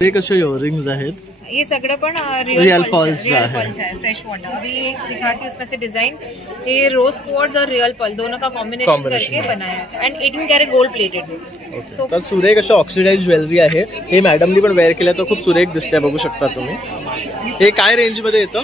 हे कसे इयरिंग्स आहेत? ये सगळं पण रियल पर्ल्स है, फ्रेश वाटर। अभी दिखाती हूँ इसमें से डिजाइन। ये रोज क्वार्ट्ज और रियल पर्ल दोनों का कॉम्बिनेशन करके बनाया है and 18 carat gold plated. So तर सुरेख अशी ऑक्सिडाइज ज्वेलरी आहे। हे मॅडमनी पण वेअर केलं तर खूप सुरेख दिसते, बघू शकता तुम्ही। हे काय रेंज मध्ये येतं?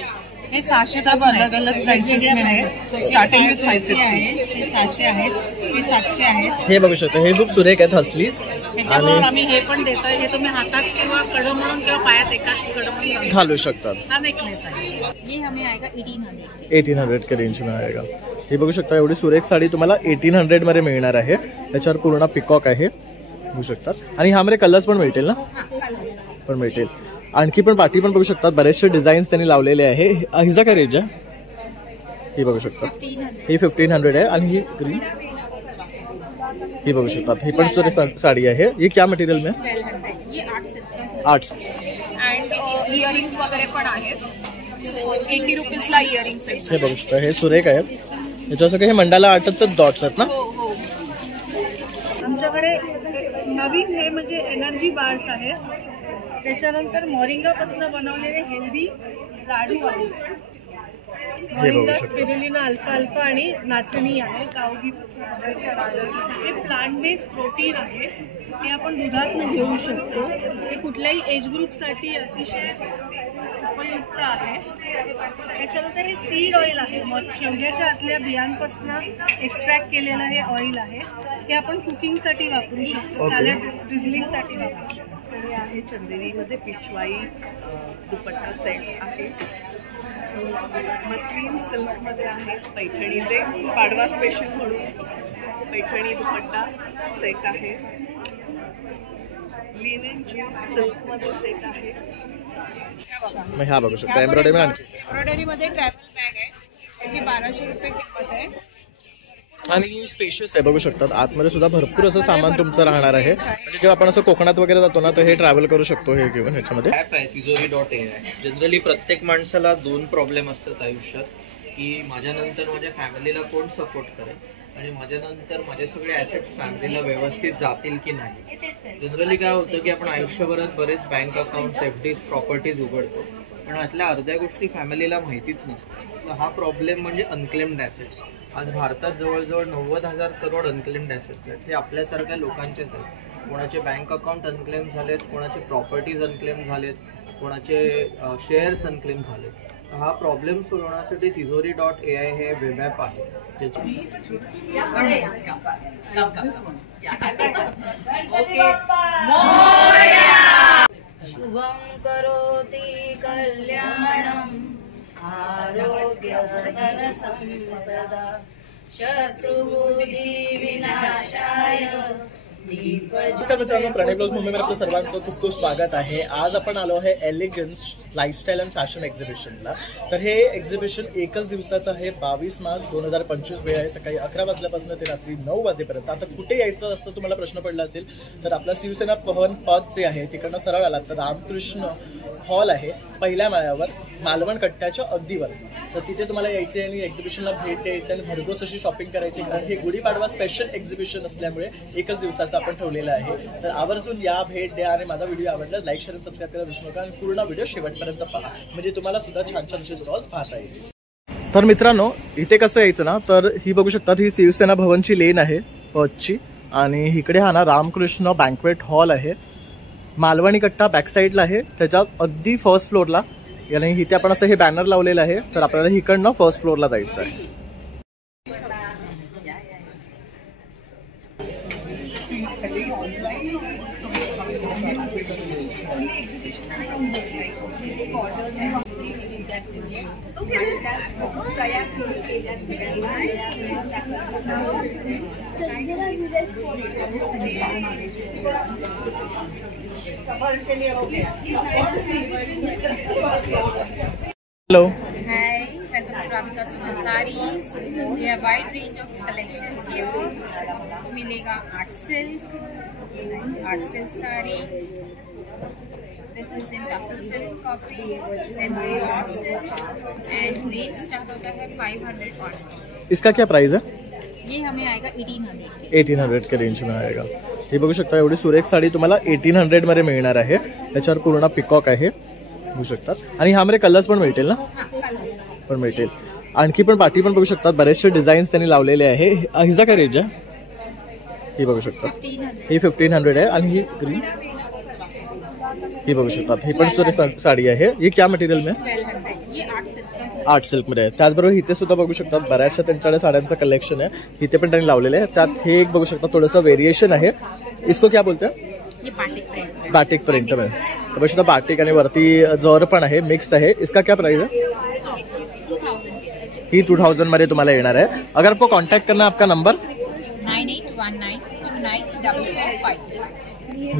हे 600 सब अलग अलग प्राइसेस में है। स्टार्टिंग विथ 550 आहे, हे 600 आहेत, हे 700 आहेत। हे बघू शकता, हे खूप सुरेख आहेत हसलीस। ह्याच्यावर आम्ही हे पण देतोय, हे तुम्ही हातात किंवा कडं म्हणून किंवा पायात एका कडं म्हणून घालू शकतात। हा नेकलेस आहे, ये हमें आएगा 1800 के रेंज में आएगा। हे बघू शकता, एवढी सुरेख साडी तुम्हाला 1800 मध्ये मिळणार आहे। त्याच्यावर पूर्ण पिकॉक आहे, बघू शकतात। आणि ह्यामध्ये कलर्स पण मिळतील ना? पण मिळतील। आणखी पण पाठी पण बघू शकतात, बरेचसे डिझाईन्स त्यांनी लावलेले आहे। हिचा काय रेंज आहे? ही बघू शकतात, ही 1500 आहे। आणि ही ग्रीन ही बघू शकतात, ही पण सुरेख साडी आहे। ये क्या मटेरियल में? 1200। ये 8 एंड इयरिंग्स वगैरे पण आहेत। सो 80 रुपीज ला इयरिंग्स आहेत। हे बघू शकता, हे सुरेख आहेत। याच्यासाठी हे मंडाला आर्टच डॉट्स आहेत ना? हो हो। आमच्याकडे नवीन हे म्हणजे एनर्जी बार्स आहे। त्याच्यानंतर मोरिंगापासून बनवलेले हेल्दी लाडू आहे। मोरिंगा, स्पिरुलिना, अल्फा अल्फा आणि नाचणी आहे। कावगी हे प्लांट बेस्ड प्रोटीन आहे, हे आपण दुधातून घेऊ शकतो। हे कुठल्याही एज ग्रुपसाठी अतिशय उपयुक्त आहे। त्याच्यानंतर हे सीड ऑइल आहे, मग शेवग्याच्या आतल्या बियांपासून एक्स्ट्रॅक्ट केलेलं हे ऑइल आहे। हे आपण कुकिंगसाठी वापरू शकतो, सॅलड ड्रिझलिंगसाठी वापरू शकतो। हे आहे चंदेरीमध्ये पिशवाई दुपट्टा सेट आहे। मस्लिन सिल्कमध्ये आहे पैठणीचे, पाडवा स्पेशल म्हणून पैठणी दुपट्टा सेट आहे। लिनेन जूट सिल्कमध्ये सेट आहे। ह्या बघू शकता, एम्ब्रॉयडरी मध्ये ट्रॅव्हल बॅग आहे, त्याची 1200 रुपये किंमत आहे। आणि स्पेशियस आहे, बघू शकतात। आतमध्ये सुद्धा भरपूर असं सामान तुमचं राहणार आहे। म्हणजे जेव्हा आपण असं कोकणात वगैरे जातो ना, तर हे ट्रॅव्हल करू शकतो। हे घेऊन ह्याच्यामध्ये ॲप आहे तिजोरी.ai। जनरली प्रत्येक माणसाला 2 प्रॉब्लेम असतात आयुष्यात, की माझ्यानंतर माझ्या फॅमिलीला कोण सपोर्ट करेल आणि माझ्यानंतर माझे सगळे ॲसेट्स फॅमिलीला व्यवस्थित जातील की नाही। जनरली काय होतं की आपण आयुष्यभरात बरेच बँक अकाउंट्स, एफडीज, प्रॉपर्टीज उघडतो, पण आतल्या अर्ध्या गोष्टी फॅमिलीला माहितीच नसतात। तर हा प्रॉब्लेम म्हणजे अनक्लेम्ड ॲसेट्स। आज भारतात जवळजवळ 90,000 करोड अनक्लेम्ड ॲसेट्स आहेत। हे आपल्यासारख्या लोकांचेच आहेत। कोणाचे बँक अकाउंट अनक्लेम झालेत, कोणाचे प्रॉपर्टीज अनक्लेम झालेत, कोणाचे शेअर्स अनक्लेम झालेत। हा प्रॉब्लेम सोडवण्यासाठी तिजोरी.ai हे वेब ॲप आहे, ज्याची शुभं करोति कल्याणं आरोग्यधन संपदा शत्रुबुद्धि विनाशाय। नमस्कार मित्रांनो, प्रणय ब्लॉग्स मुंबईमध्ये आपलं सर्वांचं खूप खूप स्वागत आहे। आज आपण आलो आहे एलिगन्स लाईफस्टाईल अँड फॅशन एक्झिबिशनला। तर हे एक्झिबिशन एकच दिवसाचं आहे, 22 मार्च 2025 वेळ आहे सकाळी 11 वाजल्यापासून ते रात्री 9 वाजेपर्यंत। आता कुठे यायचं असं तुम्हाला प्रश्न पडला असेल तर आपला शिवसेना भवन पद जे आहे तिकडनं सरळ आलात तर रामकृष्ण हॉल आहे, पहिल्या माळ्यावर, मालवण कट्ट्याच्या अगदीवर। तर तिथे तुम्हाला यायचे आणि एक्झिबिशनला भेट द्यायची आणि भरघोस अशी शॉपिंग करायची, कारण हे गुढीपाडवा स्पेशल एक्झिबिशन असल्यामुळे एकच दिवसाचं आपण ठेवलेलं आहे। तर आवर्जून या, भेट द्या आणि माझा व्हिडिओ आवडला लाईक, शेअर आणि सबस्क्राईब करायला विसरू नका आणि पूर्ण व्हिडिओ शेवटपर्यंत पहा, म्हणजे तुम्हाला सुद्धा छान छान असे स्टॉल्स पाहता येईल। तर मित्रांनो, इथे कसं यायचं ना, तर ही बघू शकतात, ही शिवसेना भवनची लेन आहे पदची, आणि इकडे हा ना रामकृष्ण बँक्वेट हॉल आहे, मालवणी कट्टा बॅक साईडला आहे, त्याच्या अगदी फर्स्ट फ्लोअरला। आणि इथे आपण असं हे बॅनर लावलेलं आहे, तर आपल्याला इकडनं फर्स्ट फ्लोअरला जायचं आहे। Hello. Hi, welcome to Radhika Suman Sarees. We have wide range of collections here. मिलेगा art silk saree. This is in Tussar silk copy, then pure silk, and range start होता है 500 on। इसका क्या price है? ये हमें आएगा 1800 के range में आएगा। हे बघू शकता, एवढी सुरेख साडी तुम्हाला 1800 मध्ये मिळणार आहे. त्याच्यावर पूर्ण पिकॉक आहे बघू शकतात. आणि ह्यामध्ये कलर्स पण मिळतील ना, पण मिळतील. आणखी पण पाठी पण बघू शकतात, बरेचसे डिझाईन्स त्यांनी लावलेले आहे. हिचा काय रेंज आहे? ही बघू शकता, ही 1500 आहे. आणि ही ग्रीन ही बघू शकतात, ही पण साडी आहे. ही क्या मटेरियल में? आर्ट सिल्क मध्ये आहे. त्याचबरोबर इथे सुद्धा बघू शकतात बऱ्याचशा त्यांच्याकडे साड्यांचं कलेक्शन आहे. इथे पण त्यांनी लावलेलं आहे. त्यात हे एक बघू शकता थोडंसं व्हेरिएशन आहे. इसको क्या बोलते हैं? बाटिक प्रिंट में बघू शकता. बाटिक आणि वरती जर पण आहे, मिक्स आहे. इसका क्या प्राइस है? ही 2000 मध्ये तुम्हाला येणार आहे. अगर आपको कॉन्टॅक्ट करना आपका नंबर 9819294455.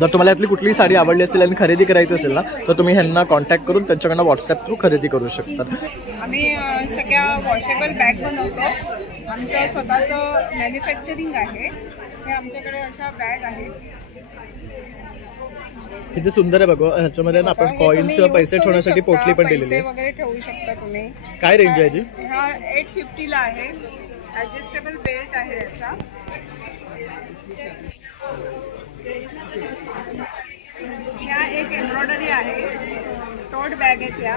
जर तुम्हाला यातली कुठलीही साडी आवडली असेल आणि खरेदी करायची असेल ना, तर तुम्ही ह्यांना कॉन्टॅक्ट करून त्यांच्याकडनं व्हॉट्सअप थ्रू खरेदी करू शकतात. आम्ही सगळ्या वॉशेबल बॅग बनवतो. आमचं स्वतःचं मॅन्युफॅक्चरिंग आहे. हे आमच्याकडे अशा बॅग आहेत. किती सुंदर आहे बघा. ह्याच्यामध्ये ना आपण कॉइन्स किंवा पैसे ठेवण्यासाठी पोटली पण दिलेली आहे. वगैरे ठेवू शकता तुम्ही. काय रेंज आहे याची? हा 850 ला आहे. ऍडजस्टेबल बेल्ट आहे याचा. ह्या एक एम्ब्रॉयडरी आहे. टोट बॅग आहे त्या.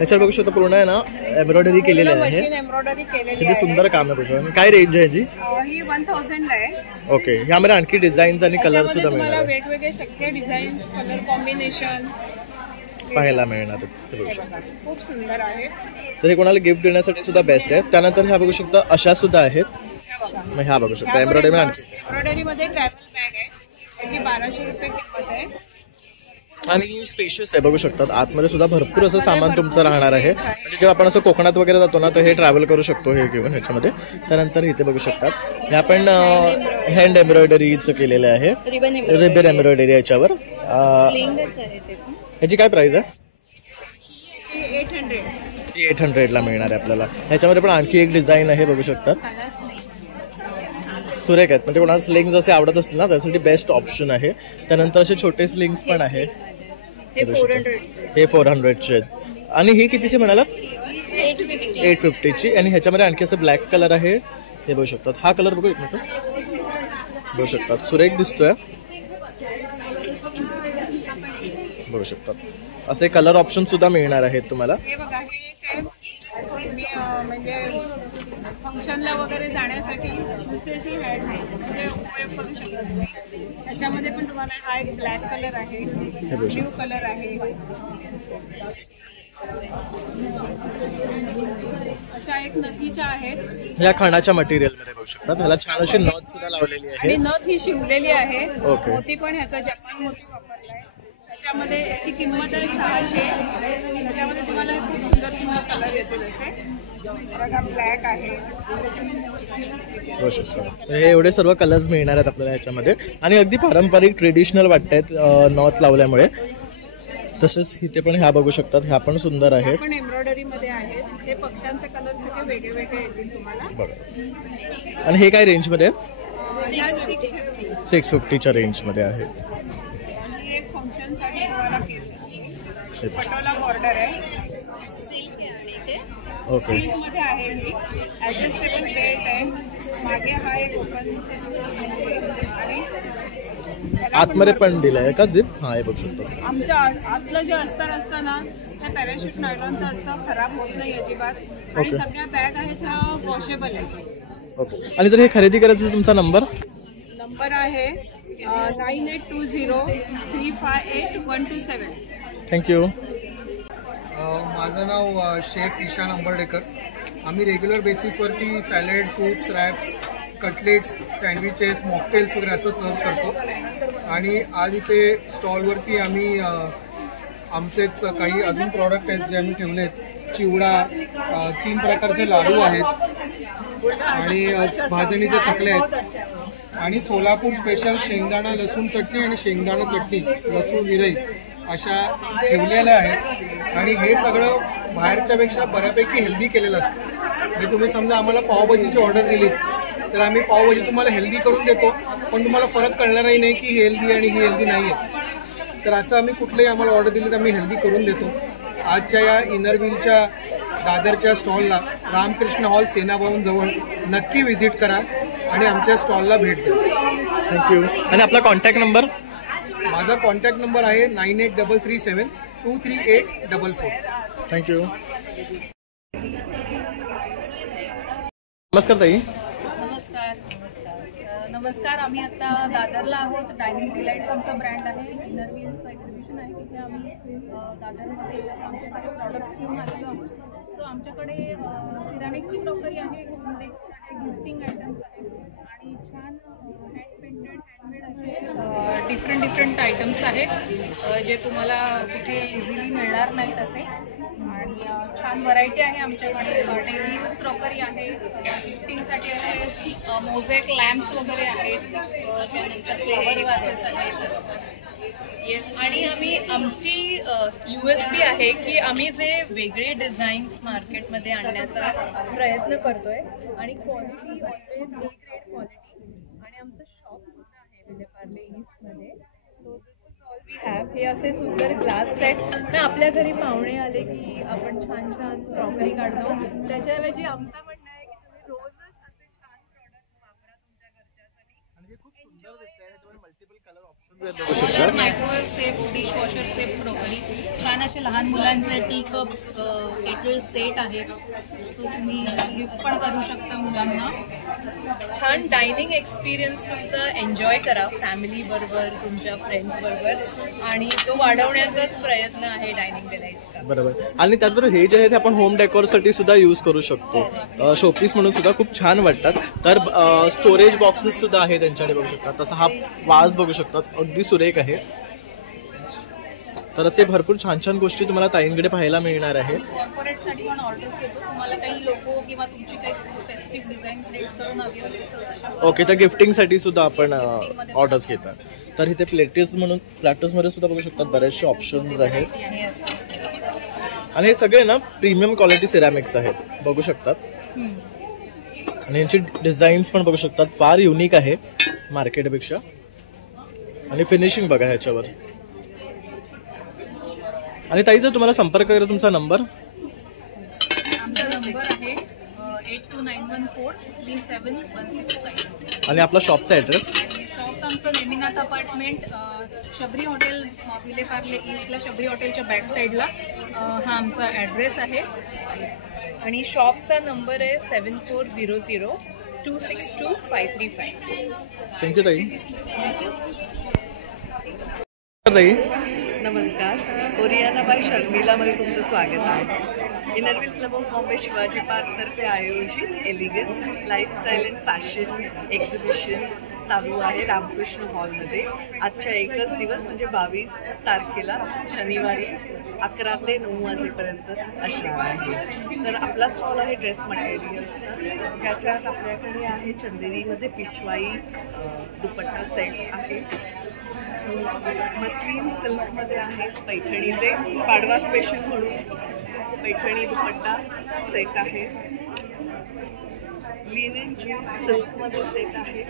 याच्यावर बघू शकता पूर्ण आहे ना एम्ब्रॉयडरी केलेली आहे. मशीन एम्ब्रॉयडरी केलेली किती आहे. सुंदर काम आहे बघा. काय रेंज आहे याची? ही 1000 ला आहे. ओके. ह्यामध्ये आणखी डिझाईन्स आणि कलर सुद्धा मिळणार आहे. वेगवेगळे सगळे डिझाईन्स, कलर कॉम्बिनेशन पाहायला मिळणार आहेत. खूप सुंदर आहे. तर हे कोणाला गिफ्ट देण्यासाठी सुद्धा बेस्ट आहे. त्यानंतर ह्या बघू शकता अशा सुद्धा आहेत. मग ह्या बघू शकता एम्ब्रॉयडरी मध्ये ट्रॅव्हल बॅग आहे. याची 1200 रुपये किंमत आहे. आणि स्पेशियस आहे बघू शकतात. आतमध्ये सुद्धा भरपूर असं सामान तुमचं राहणार आहे. म्हणजे जेव्हा आपण असं कोकणात वगैरे जातो ना, तर हे ट्रॅव्हल करू शकतो हे घेऊन ह्याच्यामध्ये. त्यानंतर इथे बघू शकतात हे आपण हँड एम्ब्रॉयडरीचं केलेलं आहे. रिबन एम्ब्रॉयडरी याच्यावर. ह्याची काय प्राइस आहे? 800 ला मिळणार आहे आपल्याला. ह्याच्यामध्ये पण आणखी एक डिझाईन आहे बघू शकतात. सुरेख आहेत. म्हणजे कोणाला स्लिंग्स असे आवडत असतील ना, त्यासाठी बेस्ट ऑप्शन आहे. त्यानंतर असे छोटे स्लिंग्स पण आहे. हे 400चे आहेत. आणि ही कितीची म्हणाला? 850ची. आणि ह्याच्यामध्ये आणखी असं ब्लॅक कलर आहे. हे बघू शकतात. हा कलर बघू एक मिनिट. बघू शकतात सुरेख दिसतोय. बघू शकतात असे कलर ऑप्शन सुद्धा मिळणार आहेत तुम्हाला. हे बघा, हे म्हणजे फंक्शनला वगैरे जाण्यासाठी दुसऱ्याशी म्हणजे उपयोग करू शकतो. त्याच्यामध्ये पण तुम्हाला हा एक ब्लॅक कलर आहे, ब्ल्यू कलर आहे. अशा एक नथीच्या आहेत. या खणाच्या मटेरियल मध्ये बघू शकता. त्याला छान अशी नथ सुद्धा लावलेली आहे. आणि नथ ही शिवलेली आहे. ओके. मोती पण ह्याचा जपान मोती वापरलाय. त्याच्यामध्ये याची किंमत आहे 600. त्याच्यामध्ये तुम्हाला खूप सुंदर सुंदर कलर येतील असे. ब्लॅक आहे. हे एवढे सर्व कलर्स मिळणार आहेत आपल्याला ह्याच्यामध्ये. आणि अगदी पारंपरिक ट्रेडिशनल वाटत नॉट लावल्यामुळे. तसेच इथे पण ह्या बघू शकतात. ह्या पण सुंदर आहेत. पण एम्ब्रॉयडरी मध्ये आहेत. हे पक्ष्यांचे कलर सगळे वेगळे वेगळे येतील तुम्हाला. बघा. आणि हे काय रेंज मध्ये? 650च्या रेंज मध्ये आहे. आणि एक फंक्शन साठी तुम्हाला पटोला बॉर्डर आहे. ओके. सिल्क मध्ये आहे. ही ऍडजस्टेबल बेल्ट आहे. मागे हा एक ओपन आणि आतमध्ये पण दिलाय का जिप? हा हे बघू शकतो. आमचं आतलं जे अस्तर असतं ना, त्या पॅराशूट नायलॉनचं असतं. खराब होत नाही अजिबात. आणि सगळ्या बॅग आहेत ह्या वॉशेबल आहेत. ओके. आणि जर हे खरेदी करायचं तर तुमचा नंबर आहे 9820 358 127. थँक्यू. माझं नाव शेफ ईशान अंबर्डेकर. आम्ही रेग्युलर बेसिसवरती salad, soups, wraps, cutlets, sandwiches, mocktails वगैरे असं सर्व करतो. आणि आज इथे स्टॉलवरती आम्ही आमचेच काही अजून प्रॉडक्ट आहेत जे आम्ही ठेवले आहेत. चिवडा, 3 प्रकारचे लाडू आहेत आणि भाजणीचे चकले आहेत. आणि सोलापूर स्पेशल शेंगदाणा लसूण चटणी आणि शेंगदाणा चटणी, लसूण विरई अशा ठेवलेल्या आहेत. आणि हे सगळं बाहेरच्यापेक्षा बऱ्यापैकी हेल्दी केलेलं असतं. जे तुम्ही समजा आम्हाला पावभाजीची ऑर्डर दिली तर आम्ही पावभाजी तुम्हाला हेल्दी करून देतो, पण तुम्हाला फरक कळणारही नाही की ही हेल्दी आणि ही हेल्दी नाही आहे. तर असं आम्ही कुठलंही आम्हाला ऑर्डर दिली तर आम्ही हेल्दी करून देतो. आजच्या या इनरव्हीलच्या दादरच्या स्टॉलला रामकृष्ण हॉल सेनाभवन जवळ नक्की व्हिजिट करा आणि आमच्या स्टॉलला भेट द्या. थँक्यू. आणि आपला कॉन्टॅक्ट नंबर? माझा कॉन्टॅक्ट नंबर आहे 9833723844. थँक्यू. नमस्कार ताई. नमस्कार. आम्ही आता दादरला आहोत. डायनिंग डिलाइट्स आमचा ब्रँड आहे. इनर व्हील्सचं एक्झिबिशन आहे. तिथे आम्ही दादरमध्ये आमचे सगळे प्रॉडक्ट्स घेऊन आलेलो आहोत. सो आमच्याकडे सिरॅमिकची क्रॉकरी आहे, होम डेकोर आहे, गिफ्टिंग आयटम्स आहेत आणि छान हँड पेंटेड हँडमेड असे डिफरंट आयटम्स आहेत जे तुम्हाला कुठे इझिली मिळणार नाहीत असे. आणि छान व्हरायटी आहे आमच्याकडे. डेली यूज क्रॉकरी आहे, गिफ्टिंगसाठी असे मोझेक लॅम्प्स वगैरे आहेत, त्यानंतर फ्लॉवर वासेस आहेत. येस. आणि आमची USP आहे की आम्ही जे वेगळे डिझाईन्स मार्केटमध्ये आणण्याचा प्रयत्न करतोय आणि quality always A grade quality. आणि आमचं शॉप सुद्धा आहे विलेपार्ले ईस्टमध्ये. So this is all we have. हे असे सुंदर ग्लास सेट. आपल्या घरी पाहुणे आले की आपण छान क्रॉकरी काढतो. त्याच्याऐवजी आमचं म्हणणं आहे की तुम्ही रोजच असे छान प्रॉडक्ट वापरा तुमच्या घरच्यासाठी. Microwave safe, dishwasher safe crockery. छान असे लहान मुलांचे टी कप्स, केटल सेट आहेत. तो तुम्ही गिफ्ट पण करू शकता मुलांना. छान डायनिंग एक्सपिरियन्स तुमचा एन्जॉय करा फॅमिली बरोबर, तुमच्या फ्रेंड्स बरोबर. आणि तो वाढवण्याचाच प्रयत्न आहे डायनिंग डिलाइट्सचा. बरोबर. आणि त्याचबरोबर हे जे आहे ते आपण होम डेकोरसाठी सुद्धा यूज करू शकतो. शोपीस म्हणून सुद्धा खूप छान वाटतात. तर स्टोरेज बॉक्सेस सुद्धा आहे त्यांच्याकडे, बघू शकतात. तसा हा वाज बघू शकतात, अगदी सुरेख आहे. तर असे भरपूर छान गोष्टी तुम्हाला ताईंकडे पाहायला मिळणार आहे. कॉर्पोरेटसाठी पण ऑर्डर्स घेतो. तुम्हाला काही लोगो किंवा तुमची काही स्पेसिफिक डिझाईन क्रिएट करून हवी असेल तर ओके. तर गिफ्टिंगसाठी सुद्धा आपण ऑर्डर्स घेतात. तर इथे प्लॅटर्समध्ये सुद्धा बघू शकतात बरेचसे ऑप्शन्स आहेत. आणि हे सगळे ना प्रीमियम क्वालिटी सिरॅमिक्स आहेत, बघू शकतात. आणि यांची डिझाईन्स पण बघू शकतात, फार युनिक आहे मार्केटपेक्षा. आणि फिनिशिंग बघा ह्याच्यावर. आणि ताई जर तुम्हाला संपर्क करायचा तुमचा नंबर? आमचा नंबर आहे 8291437165. आणि आपला शॉपचा ॲड्रेस? शॉप आमचं नेमिनाथ अपार्टमेंट, शबरी हॉटेल, विलेपार्ले ईस्टला, शबरी हॉटेलच्या बॅक साईडला हा आमचा ॲड्रेस आहे. आणि शॉपचा नंबर आहे 7400262535. थँक्यू ताई. नमस्कार. ओरियाना बाय शर्मिलामध्ये तुमचं स्वागत आहे. Inner Wheel Club of Bombay Shivaji पार्कतर्फे आयोजित elegance lifestyle and fashion exhibition चालू आहे रामकृष्ण हॉलमध्ये. आजच्या एकच दिवस म्हणजे 22 तारखेला शनिवारी 11 ते 9 वाजेपर्यंत असणार आहे. तर आपला स्टॉल आहे ड्रेस मटेरियल्सचा, ज्याच्यात आपल्याकडे आहे चंदेरीमध्ये पिशवाई दुपट्टा सेट आहे. मस्लिन सिल्कमध्ये आहेत पैठणीचे पाडवा स्पेशल म्हणून पैठणी दुपट्टा सेट आहे. लिनेन जूट सिल्कमध्ये सेट आहे.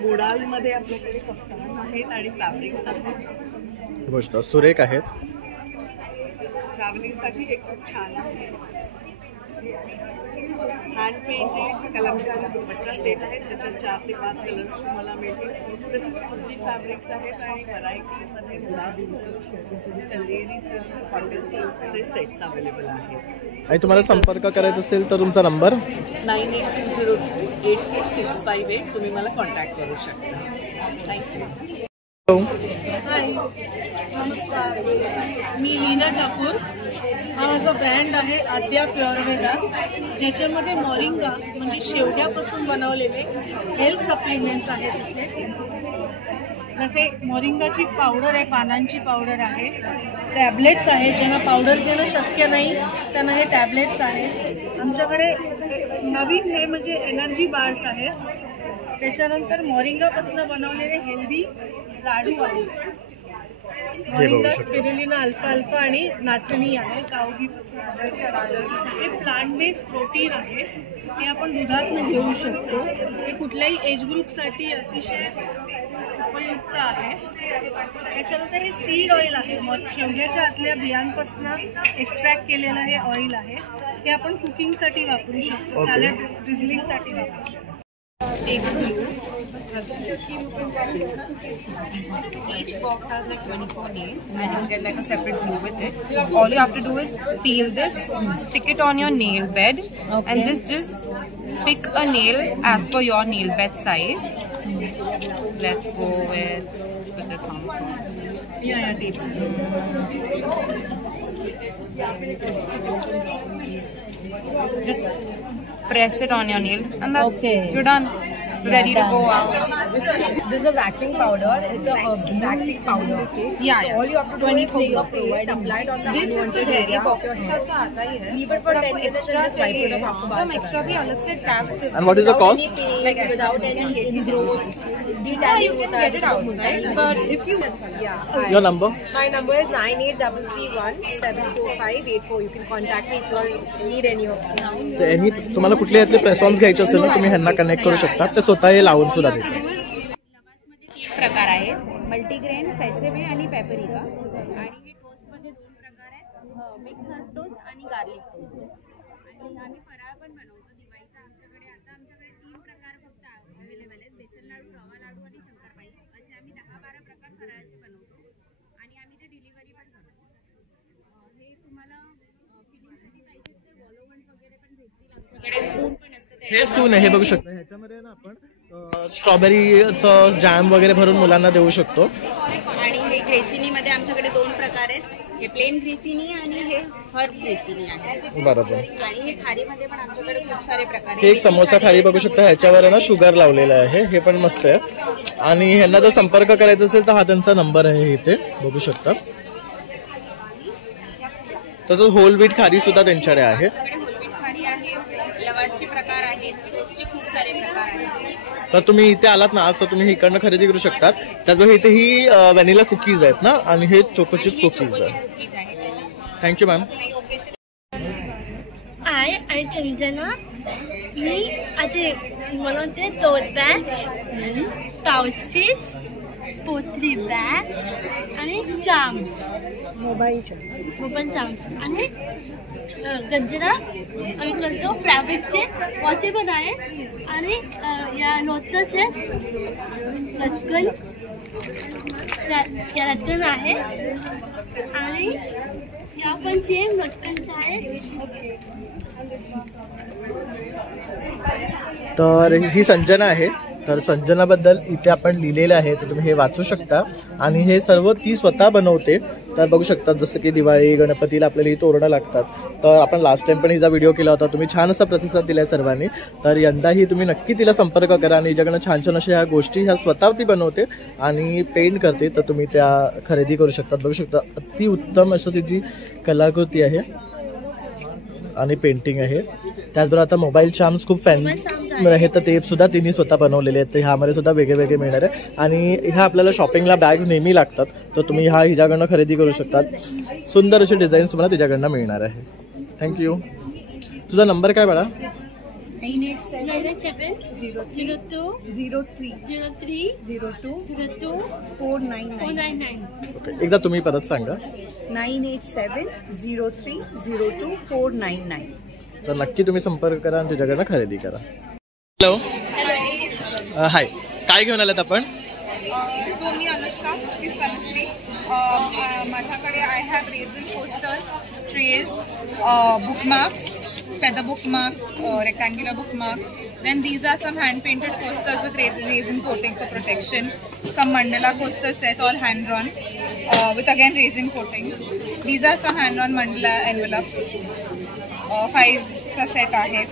मोडालमध्ये आपल्याकडे कफ्तान आहेत आणि फॅब्रिक्स आहेत. गोष्ट सुरेख आहेत. ट्रॅव्हलिंगसाठी हे खूप छान आहे. हँड पेंटेड कलमकारी दुपट्टा सेट आहेत, त्याच्यात 4 ते 5 कलर्स तुम्हाला मिळतील. तसेच कुर्ती फॅब्रिक्स आहेत आणि व्हरायटीमध्ये गुलाब सिल्क, चंदेरी सिल्क, कॉटन सिल्कचे सेट्स अवेलेबल आहेत. आणि तुम्हाला संपर्क करायचा असेल तर तुमचा नंबर 9820286658. तुम्ही मला कॉन्टॅक्ट करू शकता. थँक्यू. हाय, नमस्कार. मी लीना ठाकूर. हा माझा ब्रँड आहे आद्या प्युअरवेला, ज्याच्यामध्ये मोरिंगा म्हणजे शेवग्यापासून बनवलेले हेल्थ सप्लिमेंट्स आहेत. इथे जसे मोरिंगाची पावडर आहे, पानांची पावडर आहे, टॅबलेट्स आहेत. ज्यांना पावडर घेणं शक्य नाही त्यांना हे टॅबलेट्स आहेत. आमच्याकडे नवीन हे म्हणजे एनर्जी बार्स आहेत. त्याच्यानंतर मोरिंगापासून बनवलेले हेल्दी लाडू आहेत. मोरिंगा, स्पिरुलिना, अल्फा आणि नाचणी आहे. कावगीपासून हे प्लांट बेस्ड प्रोटीन आहे. हे आपण दुधातून घेऊ शकतो. हे कुठल्याही एज ग्रुपसाठी अतिशय उपयुक्त आहे. त्याच्यानंतर हे सीड ऑइल आहे. शेवग्याच्या आतल्या बियांपासून एक्स्ट्रॅक्ट केलेलं हे ऑइल आहे. हे आपण कुकिंगसाठी वापरू शकतो, सॅलड ड्रिझलिंगसाठी वापरू शकतो. Take blue Each box has like 24 nails and you get like a separate glue with it. All you have to do is peel this, stick it on your nail bed, and this just pick a nail as per your nail bed size. Let's go with the thumb first. Yeah, tape. Just press it on your nail and that's you're done. Ready to go out. This is a waxing powder. It's a waxing powder. Yeah, So all you have to do is make a paste, apply it on the this is the unwanted ready area box of your K hair. साथ का आता ही है. Leave it for 10 minutes extra and just wipe it चाहिए. off आपको हम बाल extra भी अलग से tabs say. And what is the cost? Like without any ingrowth, Yeah, you can get it outside, but if you Your number? My number is 9833174584. You can contact me if you need any of these. Any तुम्हाला कुठले यातले प्रेसॉन्स घ्यायचे असेल ना तुम्ही ह्यांना connect करू शकता. ते स्वतः हे लावून सुद्धा देतात. 3 प्रकार आहेत, मल्टीग्रेन, सेसेमे आणि पेपरिका. आणि हे टोस्टमध्ये 2 प्रकार आहेत, मिक्स नट टोस्ट आणि गार्लिक टोस्ट. आणि आम्ही फराळ पण बनवतो दिवाळीचा. आमच्याकडे 3 प्रकार फक्त अवेलेबल आहेत, बेसन लाडू, रवा लाडू आणि शंकरपाळी. असे आम्ही 10-12 प्रकार फराळाचे बनवतो आणि आम्ही ते डिलिव्हरी पण करतो. हे तुम्हाला फिलिंगसाठी पाहिजे तर वॉलोवंट वगैरे पण भेटतील. आमच्याकडे स्पून पण असतं. हे सून आहे, हे बघू शकता. ह्याच्यामध्ये ना आपण स्ट्रॉबेरीचं जॅम वगैरे भरून मुलांना देऊ शकतो. आणि हे ग्रेसिनीमध्ये आमच्याकडे 2 प्रकार आहेत, हे प्लेन ग्रेसिनी आणि हे हर्ब ग्रेसिनी आहे. बरोबर. आणि हे खारीमध्ये पण आमच्याकडे खूप सारे प्रकार आहेत. हे एक समोसा खारी बघू शकता. ह्याच्यावर आहे ना शुगर लावलेलं आहे. हे पण मस्त आहे. आणि ह्यांना जर संपर्क करायचा असेल तर हा त्यांचा नंबर आहे, इथे बघू शकता. तसंच होल व्हीट खारी सुद्धा त्यांच्याकडे आहे. होलवीट खारी आहे, लवाशचे प्रकार आहेत, टोस्टचे खूप सारे प्रकार आहेत. तर तुम्ही इथे आलात ना आज तर तुम्ही इकडनं खरेदी करू शकतात. त्याचबरोबर इथे ही व्हॅनिला कुकीज आहेत ना आणि हे चोको चिप्स कुकीज आहेत. Thank you ma'am. आय चंजना. मी आज बनवते टोस्ट बॅच, पाउचेस, पोटली बॅच आणि चाम्स, मोबाईल चाम्स आणि गजरा. आम्ही करतो फॅब्रिकचे वॉचे पण आहे आणि या लोटसचे लटकन, या लटकन आहे आणि या पण सेम लटकनचं आहे. तर ही संजना आहे. तर संजनाबद्दल इथे आपण लिहिलेलं आहे, तर तुम्ही हे वाचू शकता. आणि हे सर्व ती स्वतः बनवते. तर बघू शकता जसं की दिवाळी गणपतीला आपल्याला ही तोरणं लागतात. तर आपण लास्ट टाइम पण हिचा व्हिडिओ केला होता, तुम्ही छान असा प्रतिसाद दिलाय सर्वांनी. तर यंदाही तुम्ही नक्की तिला संपर्क करा आणि हिच्याकडनं छान छान अशा ह्या गोष्टी ह्या स्वतः ती बनवते आणि पेंट करते. तर तुम्ही त्या खरेदी करू शकता. बघू शकता अति उत्तम असं तिची कलाकृती आहे आणि पेंटिंग आहे. त्याचबरोबर आता मोबाईल चार्म्स खूप फॅन्सी आहे, तर ते सुद्धा तिने स्वतः बनवलेले आहेत. तर ह्यामध्ये सुद्धा वेगळे वेगळे मिळणार आहे. आणि ह्या आपल्याला शॉपिंगला बॅग्स नेहमी लागतात, तर तुम्ही ह्या हिच्याकडनं खरेदी करू शकतात. सुंदर असे डिझाईन्स तुम्हाला तिच्याकडनं मिळणार आहे. थँक्यू. तुझा नंबर काय बाळा? 9870303002024999. एकदा तुम्ही परत सांगा. 9870302499. तर नक्की तुम्ही संपर्क करा आणि तुझ्याकडनं खरेदी करा. हॅलो. हाय, काय घेऊन आलात आपण? मी अनुष्का, तनुश्री. माझ्याकडे I have resin posters, trays, bookmarks, feather bookmarks, rectangular bookmarks. Then these are some hand painted coasters with resin coating for protection. Some mandala coaster sets, all hand drawn, with again resin coating. These are some hand drawn mandala envelopes. 5 set आहे.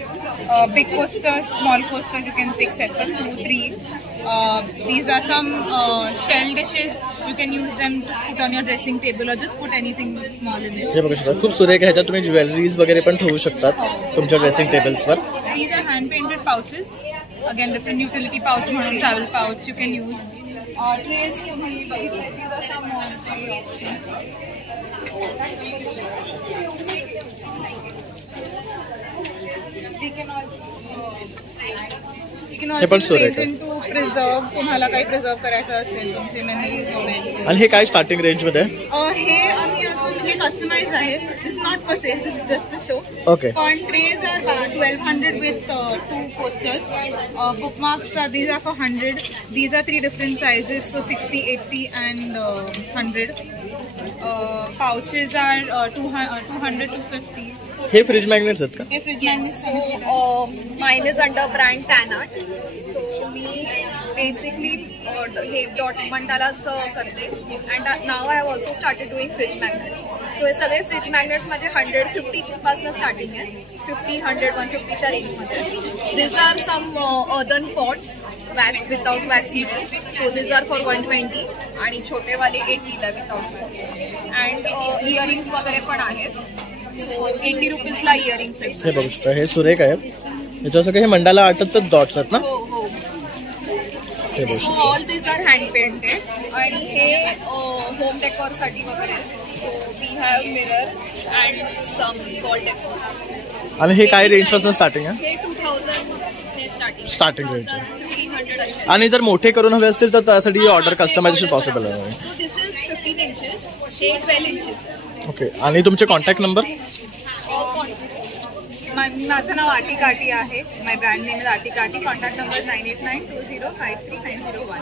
Big coasters, small coasters, you can take sets of 2, 3. These are some shell dishes. You can use them to put on your dressing table or just put anything small in it. हे बघू शकता खूप सुरेख. ह्याच्यात तुम्ही jewelleries वगैरे पण ठेवू शकतात तुमच्या dressing टेबल्सवर. These are hand painted pouches. Again, different utility pouch म्हणून travel pouch you can use. Trays तुम्ही बघितले. These are some more. We can also resin to preserve. तुम्हाला काही प्रिझर्व करायचं असेल तुमचे मेमरीज वगैरे. आणि हे काय स्टार्टिंग रेंज मध्ये? हे आम्ही हे कस्टमाइज आहे. This not for sale, this is just a show. Okay. पण trays are 1200 with 2 posters. Bookmarks these are for 100. These are 3 different sizes, so 60, 80 and 100. Pouches are 200 to 50. हे फ्रीज मॅग्नेट्स आहेत का? हे fridge magnets. So mine is under brand Tanart. So me basically हे dot मंडालाच करते and now I have also started doing fridge magnets. So हे सगळे fridge magnets माझे 150 पासून स्टार्टिंग आहे. 50, 100, 150 च्या रेंज मध्ये. These are some earthen pots, wax without wax needed. So these are for 120 आणि छोटे वाले 80 ला without wax. And इयरिंग्स वगैरे पण आहेत. So 80 रुपीज ला इयरिंग्स आहेत. हे बघू शकता, हे सुरेख आहेत. याच्या सगळे हे मंडाला आर्टच डॉट्स आहेत ना? हो हो. हे बघू So all these are hand painted आणि हे होम डेकोर साठी वगैरे. So we have mirror and some wall decor. आणि हे काय रेंज पासून स्टार्टिंग आहे? हे 2000 ने स्टार्टिंग रेंज. 1500 असे. आणि जर मोठे करून हवे असतील तर त्यासाठी ऑर्डर कस्टमायझेशन पॉसिबल आहे. सो दिस इज 15 इंचेस, हे 12 इंचेस. ओके. आणि तुमचे कॉन्टॅक्ट नंबर? माझं नाव आटी काटी आहे. माय ब्रँड नेम इज आटी काटी. Contact number 9892053901.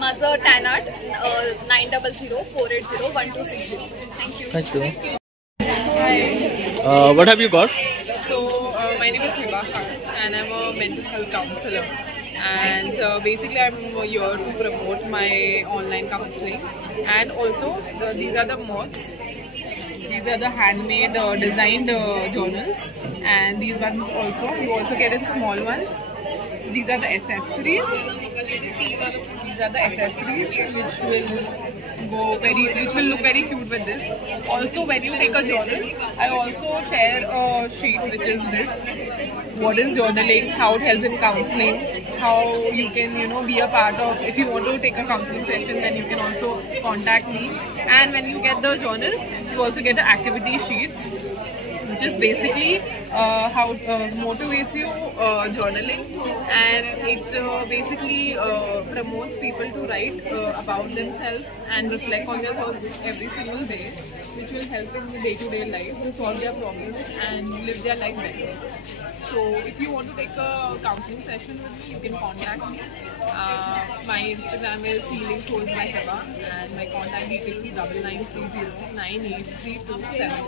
माझं टॅनार्ट 9004801260. Thank you. Thank you. What have you got? So my name is Hiba and I'm a mental health counselor, and basically I'm here to promote my online counseling, and also these are the moths. These are the handmade designed journals, and these ones also you also get in small ones. These are the accessories. These are the accessories which will look very cute with this. Also, when you take a journal, I also share a sheet which is this. What is journaling? How it helps in counseling? How you can be a part of. If you want to take a counseling session, then you can also contact me. And when you get the journal, you also get an activity sheet, which is basically how it motivates you journaling, and it basically promotes people to write about themselves and reflect on their thoughts every single day, which will help in the day-to-day life to solve their problems and live their life better. So if you want to take a counseling session with me, you can contact me. My Instagram is Healing Souls by Hiba, and my contact details is 9930983277.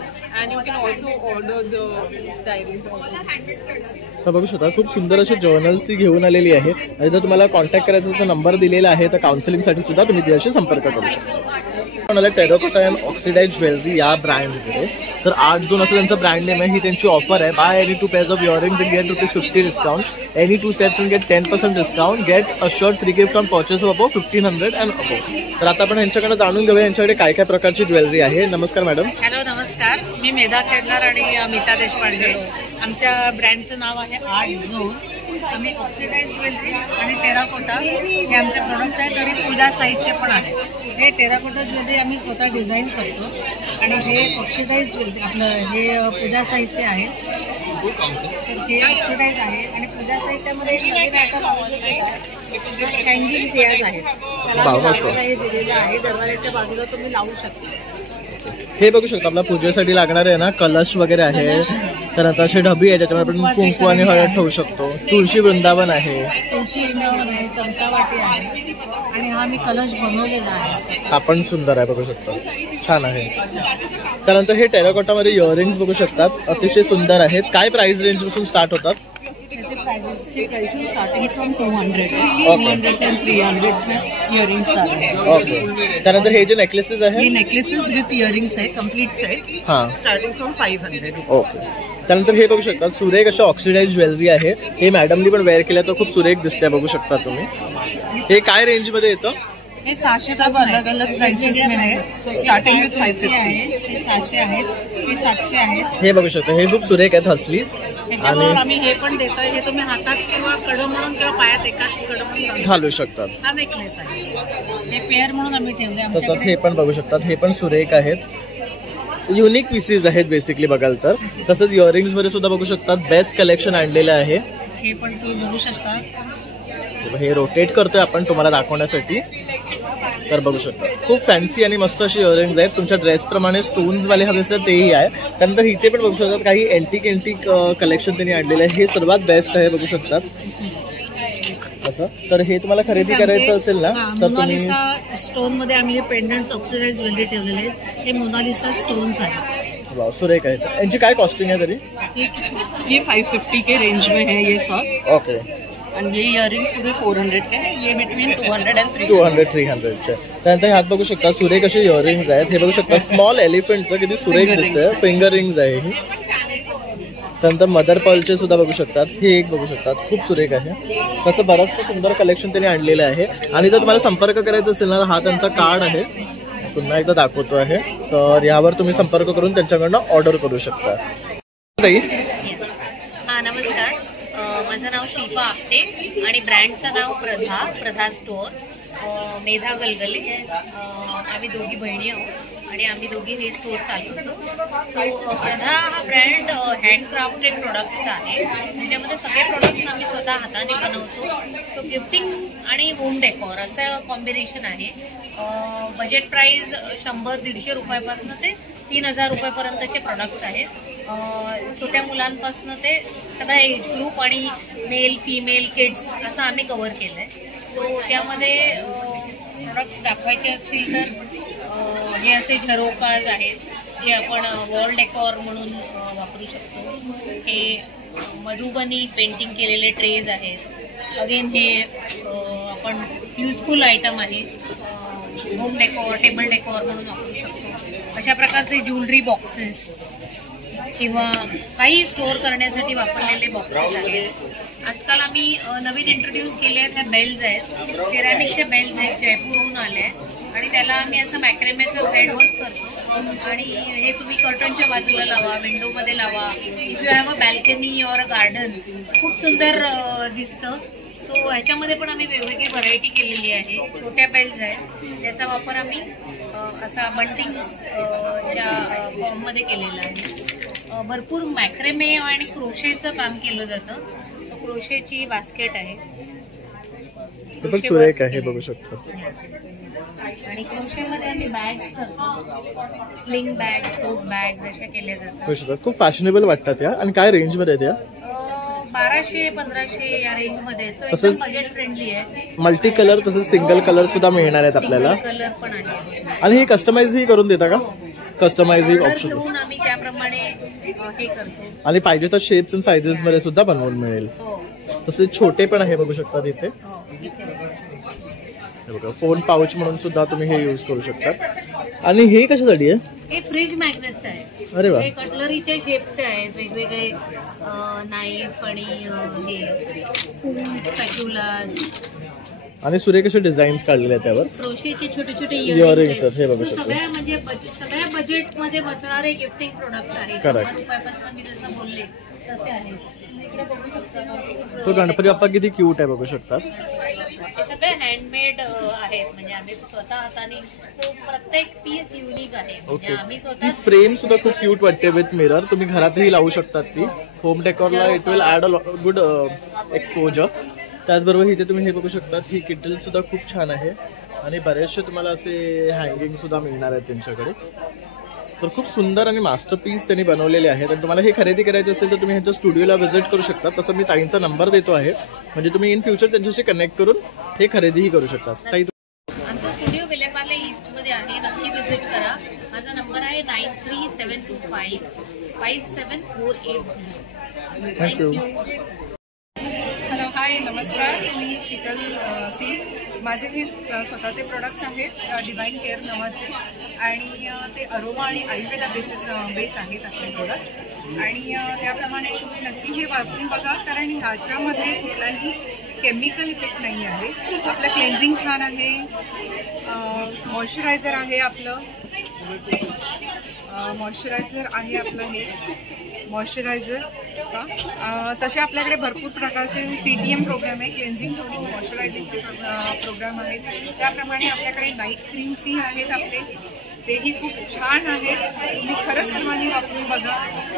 And you can also order the diaries also. तर बघू शकता, खूप सुंदर असे journals ती घेऊन आलेली आहे. आणि जर तुम्हाला कॉन्टॅक्ट करायचा तर नंबर दिलेला आहे, तर काउन्सिलिंगसाठी सुद्धा तुम्ही तिच्याशी संपर्क करू शकता. म्हणाले टेराकोटा अँड ऑक्सिडाइज ज्वेलरी या ब्रँडमध्ये तर 8 जून असं त्यांचं ब्रँड नेम आहे. ही त्यांची ऑफर आहे. By any 2 pairs of earrings and get ₹50 discount. Any 2 sets and get 10% discount. Get assured free gift on purchase of above 1500 and above. तर आता आपण यांच्याकडे जाणून घेऊया यांच्याकडे काय काय प्रकारची ज्वेलरी आहे. नमस्कार मॅडम. हॅलो, नमस्कार. मी मेधा खेळणार आणि मीता देशपांडे. आमच्या ब्रँडचं नाव आहे 8 जून. आम्ही ऑक्सिडाइज ज्वेलरी आणि टेराकोटा हे आमचे प्रोडक्ट आहेत आणि पूजा साहित्य पण आहे. हे टेराकोटा ज्वेलरी आम्ही स्वतः डिझाईन करतो आणि हे ऑक्सिडाइज ज्वेलरी आपलं हे पूजा साहित्य आहे. हे ऑक्सिडाइज आहे आणि पूजा साहित्यामध्ये हँगिंग पेअर्स आहेत. त्याला हे दिलेलं आहे. दरवाजाच्या बाजूला तुम्ही लावू शकता. हे बघू शकता आपल्या पूजेसाठी लागणारे आहे ना कलश वगैरे आहे. तर आता असे ढबी आहे ज्याच्यामध्ये आपण कुंकू आणि हळद ठेवू शकतो. तुळशी वृंदावन आहे. तुळशी वृंदावन आहे. चमचा वाटी आहे आणि हा मी कलश बनवलेला आहे. हा पण सुंदर आहे, बघू शकता, छान आहे. त्यानंतर हे टेराकोटामध्ये इयरिंग्स बघू शकतात, अतिशय सुंदर आहेत. काय प्राइस रेंज पासून स्टार्ट होतात? त्याचे प्राइसेस स्टार्टिंग फ्रॉम 200 and 300 में इयरिंग्स आहे. ओके. त्यानंतर हे जे नेकलेसेस आहे, हे नेकलेसेस विथ इयरिंग्स आहे, complete set. Starting from 500. Okay. त्यानंतर हे बघू शकता सुरेख अशा ऑक्सिडाइज ज्वेलरी आहे. हे मॅडमनी पण वेअर केल्या तर खूप सुरेख दिसते, बघू शकता तुम्ही. हे काय रेंज मध्ये येतं? हे 600 सब अलग अलग प्राइसेस में है. स्टार्टिंग विथ 550 आहे. हे 600 आहेत, हे 700 आहेत. हे बघू शकता, हे खूप सुरेख आहेत हसलीस. त्याच्यावर आम्ही हे पण देतो. हे तुम्ही हातात किंवा कडं म्हणून किंवा पायात एका कडं म्हणून घालू शकतात. हा नेकलेस आहे. हे पेअर म्हणून आम्ही ठेवले. तसंच हे पण बघू शकतात, हे पण सुरेख आहेत. युनिक पीसेस आहेत बेसिकली बघाल तर. तसंच इयरिंग्स मध्ये सुद्धा बघू शकतात, बेस्ट कलेक्शन आणलेलं आहे. हे पण तुम्ही बघू शकता. हे रोटेट करतोय आपण तुम्हाला दाखवण्यासाठी. तर बघू शकता खूप फॅन्सी आणि मस्त अशी इयरिंग्स आहेत. तुमच्या ड्रेसप्रमाणे स्टोन्सवाले हवे असतात तेही आहे. त्यानंतर इथे पण बघू शकतात काही एंटिक कलेक्शन त्यांनी आणलेलं आहे. हे सर्वात बेस्ट आहे बघू शकतात असं. तर हे तुम्हाला खरेदी करायचं असेल ना तर मोनालिसा स्टोन मध्ये आम्ही हे पेंडंट्स ऑक्सिडाइज ज्वेलरी ठेवलेले आहेत. हे मोनालिसा स्टोन्स आहेत. वाव सुरेख आहे. यांची काय कॉस्टिंग आहे तरी? ये 550 के रेंज में है ये सब. ओके. आणि ये इयरिंग्स पूरे 400 के हैं. ये बिटवीन 200 and 300 चे. त्यानंतर ह्यात बघू शकता सुरेख असे इयरिंग्स आहेत. हे बघू शकता स्मॉल एलिफंटचं किती सुरेख दिसतंय. फिंगर रिंग्स आहे ही. त्यानंतर मदर पर्लचे सुद्धा बघू शकतात. हे एक बघू शकतात खूप सुरेख आहे. तसं बरंचसं सुंदर कलेक्शन त्यांनी आणलेलं आहे. आणि जर तुम्हाला संपर्क करायचा असेल ना हा त्यांचा कार्ड आहे पुन्हा एकदा दाखवतो आहे. तर यावर तुम्ही संपर्क करून त्यांच्याकडनं ऑर्डर करू शकता. हा नमस्कार. माझं नाव शिल्पा आपटे आणि ब्रँडचं नाव प्रधा स्टोअर, मेधा गलगले. आम्ही दोघी बहिणी आहोत आणि आम्ही दोघी हे स्टोअर चालवतो. सो प्रधा हा ब्रँड हँडक्राफ्टेड प्रोडक्ट्सचा आहे. त्याच्यामध्ये सगळे प्रोडक्ट्स आम्ही स्वतः हाताने बनवतो. सो गिफ्टिंग आणि होम डेकोर असं कॉम्बिनेशन आहे. बजेट प्राईस 100-150 रुपयापासून ते 3000 रुपयापर्यंतचे प्रोडक्ट्स आहेत. छोट्या मुलांपासून ते सगळ्या एज ग्रुप आणि मेल फिमेल किड्स असं आम्ही कव्हर केलं आहे. सो त्यामध्ये प्रोडक्ट्स दाखवायचे असतील तर हे असे झरोकाज आहेत जे आपण वॉल डेकॉर म्हणून वापरू शकतो. हे मधुबनी पेंटिंग केलेले ट्रेज आहेत. अगेन हे आपण युजफुल आयटम आहे. होम डेकॉर टेबल डेकॉर म्हणून वापरू शकतो. अशा प्रकारचे ज्वेलरी बॉक्सेस किंवा काही स्टोअर करण्यासाठी वापरलेले बॉक्सेस आहेत. आजकाल आम्ही नवीन इंट्रोड्यूस केले आहेत ह्या बेल्स आहेत. सेरॅमिकच्या बेल्स आहेत जयपूरहून आल्या आहेत आणि त्याला आम्ही असं मॅक्रेमेचं हेडवर्क करतो आणि हे तुम्ही कर्टनच्या बाजूला लावा, विंडोमध्ये लावा. If you have a balcony or a garden खूप सुंदर दिसतं. सो ह्याच्यामध्ये पण आम्ही वेगवेगळी व्हरायटी केलेली आहे. छोट्या बेल्स आहेत ज्याचा वापर आम्ही असा बंटिंग्सच्या फॉर्ममध्ये केलेला आहे. भरपूर मॅक्रेमे आणि क्रोशेचं काम केलं जातं. सो क्रोशेची बास्केट आहे बघू शकतो. आणि क्रोशेमध्ये आम्ही बॅग्स करतो. स्लिंग बॅग, टोट बॅग अशा केल्या जातात. खूप फॅशनेबल वाटतात या. आणि काय रेंज मध्ये त्या? 1200-1500 या रेंज मध्ये. एकदम बजेट फ्रेंडली आहे. मल्टी कलर तसंच सिंगल कलर सुद्धा मिळणार आहेत आपल्याला. कलर पण आहे. आणि हे कस्टमाइज ही करून देता का? कस्टमाइज ऑप्शन आम्ही त्याप्रमाणे हे करतो. आणि पाहिजे तर शेप्स अँड साइजेस मध्ये सुद्धा बनवून मिळेल. तसेच छोटे पण आहे बघू शकता तिथे. फोन पाउच म्हणून सुद्धा तुम्ही हे यूज करू शकता. आणि हे कशासाठी आहे? हे फ्रीज मॅग्नेट्स आहे. अरे वा. हे कटलरीचे शेप्सचे आहेत वेगवेगळे. नाईफ आणि हे स्पून, स्पॅच्युलाज आणि सुरेख असे डिझाईन्स काढलेले आहेत त्यावर. क्रोशेचे छोटे छोटे इयरिंग्स आहेत. हे बघू शकता. सगळ्या म्हणजे सगळ्या बजेट मध्ये बसणारे गिफ्टिंग प्रोडक्ट्स आहेत. 100 रुपयापासून मी जसं बोलले तसे आहेत. तो गणपती बाप्पा किती क्यूट आहे बघू शकता. हे सगळे हँडमेड आहेत म्हणजे आम्ही स्वतः हाताने. सो प्रत्येक पीस युनिक आहे. म्हणजे आम्ही स्वतः. फ्रेम सुद्धा खूप क्यूट वाटते विथ मिरर. तुम्ही घरातही लावू शकतात ती. होम डेकोरला it will add a good exposure. त्याचबरोबर इथे तुम्ही हे बघू शकता. ही किटल सुद्धा खूप छान आहे आणि बरेचसे तुम्हाला असे हँगिंग सुद्धा मिळणार आहेत त्यांच्याकडे. तर खूप सुंदर आणि मास्टरपीस त्यांनी बनवलेले आहेत. आणि तुम्हाला हे खरेदी करायचे असेल तर तुम्ही ह्यांच्या स्टुडिओला व्हिजिट करू शकता. तसं मी ताईंचा नंबर देतो आहे म्हणजे तुम्ही इन फ्युचर त्यांच्याशी कनेक्ट करून हे खरेदीही करू शकता. ताई आमचा स्टुडिओ विलेपार्ले ईस्ट मध्ये आहे. नक्की व्हिजिट करा. माझा नंबर आहे 9375 57480. थँक्यू. हॅलो हाय नमस्कार. मी शीतल सिंग. माझे हे स्वतःचे प्रोडक्ट्स आहेत डिवाइन केअर नावाचे आणि ते अरोमा आणि आयुर्वेदा बेस आहेत आपले प्रोडक्ट्स. आणि त्याप्रमाणे तुम्ही नक्की हे वापरून बघा कारण ह्याच्यामध्ये कुठलाही केमिकल इफेक्ट नाही आहे. आपलं क्लेन्झिंग छान आहे. मॉइश्चरायझर आहे आपलं. मॉइश्चरायझर आहे आपलं हे मॉइश्चरायझर. तसे आपल्याकडे भरपूर प्रकारचे CTM प्रोग्राम आहे. क्लेन्झिंग टोनिंग मॉइश्चरायझिंगचे प्रोग्राम आहेत. त्याप्रमाणे आपल्याकडे नाईट क्रीम्सही आहेत आपले. तेही खूप छान आहे. तुम्ही खरंच सर्वांनी वापरून बघा.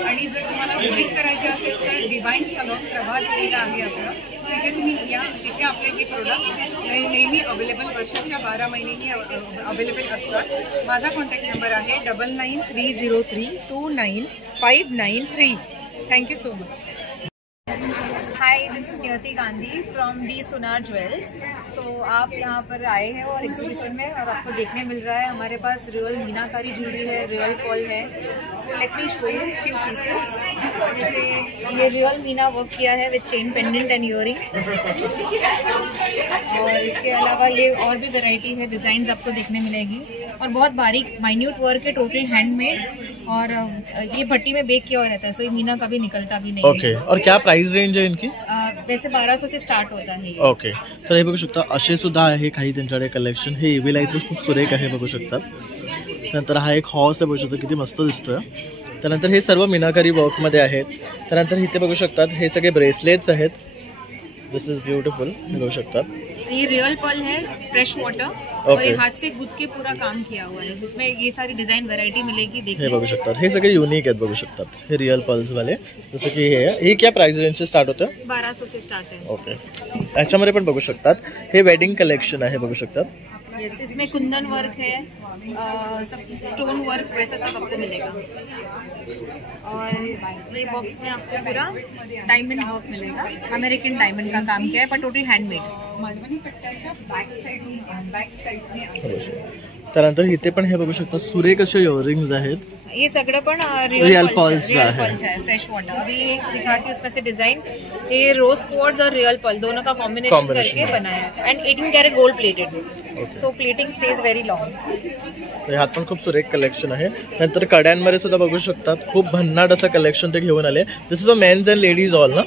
आणि जर तुम्हाला व्हिजिट करायचे असेल तर डिवाइन सलॉन प्रभात फेरीला आहे आपलं, तिथे तुम्ही या. तिथे आपले हे प्रोडक्ट्स नेहमी अवेलेबल, वर्षाच्या 12 महिनेही अवेलेबल असतात. माझा कॉन्टॅक्ट नंबर आहे 9930329593. Thank you so much. High, this is नियति गांधी फ्रॉम डी सुनार ज्वेल्स. सो आप यहाँ पर आए हैं और एग्जीबिशन में, और आपको देखने मिल रहा है हमारे पास रियल मीनाकारी ज्वेलरी है, रियल पॉल है. So let me show you few pieces. जैसे ये रियल मीना वर्क किया है विद चेन पेंडेंट एंड इयरिंग. और इसके अलावा ये और भी वैरायटी है, डिज़ाइंस आपको देखने मिलेगी. और बहुत बारीक माइन्यूट वर्क है, टोटल हैंडमेड. और ये भट्टी में बेक किया हुआ रहता है, सो ये मीना कभी निकलता भी नहीं. ओके. और क्या प्राइस रेंज आहे इनकी? वैसे 1200 से स्टार्ट होता है. ओके. तर हे बघू शकता, असे सुद्धा आहे काही त्यांच्याकडे कलेक्शन. हे एव्हिलाईचं खूप सुरेख आहे, बघू शकता. त्यानंतर हा एक हॉर्स आहे, बघू शकता किती मस्त दिसतोय. त्यानंतर हे सर्व मीनाकारी वर्कमध्ये आहेत. त्यानंतर इथे बघू शकतात हे सगळे ब्रेसलेट्स आहेत. दिस इज ब्यूटिफुल, बघू शकतात. ये रियल पर्ल है, फ्रेश वाटर. और ये हाथ से गुथ के पूरा काम किया हुआ है, जिसमें ये सारी डिजाइन वैरायटी मिलेगी. देखिए, हे बघू शकतात, हे सगळे युनिक आहेत, बघू शकतात. हे रियल पर्ल्स वाले, जसं की हे क्या प्राइस रेंज से स्टार्ट होतं? 1200 से स्टार्ट है. ओके. याच्यामध्ये पण बघू शकतात हे वेडिंग कलेक्शन आहे, बघू शकतात. यस, इसमें कुंदन वर्क है, सब स्टोन वर्क वैसा सब आपको मिलेगा. और ये बॉक्स में आपको पूरा डायमंड वर्क मिलेगा, अमेरिकन डायमंड का काम किया है, पर टोटल हैंडमेड. मालवणी पट्ट्याच्या बॅक साईडने त्यानंतर इथे पण हे बघू शकता सुरेख असे इयरिंग्स आहेत. ये सगळं पण रियल पर्ल्स है, फ्रेश वाटर. अभी एक दिखाती हूँ उसमें से डिजाइन. ये रोज क्वार्ट्ज और रियल पर्ल दोनों का कॉम्बिनेशन करके बनाया है. And 18 carat gold plated, so plating stays very long. ह्यात पण खूप सुरेख कलेक्शन आहे. नंतर कड्यांमध्ये सुद्धा बघू शकतात खूप भन्नाट असं कलेक्शन ते घेऊन आले. This is men's and ladies all ना?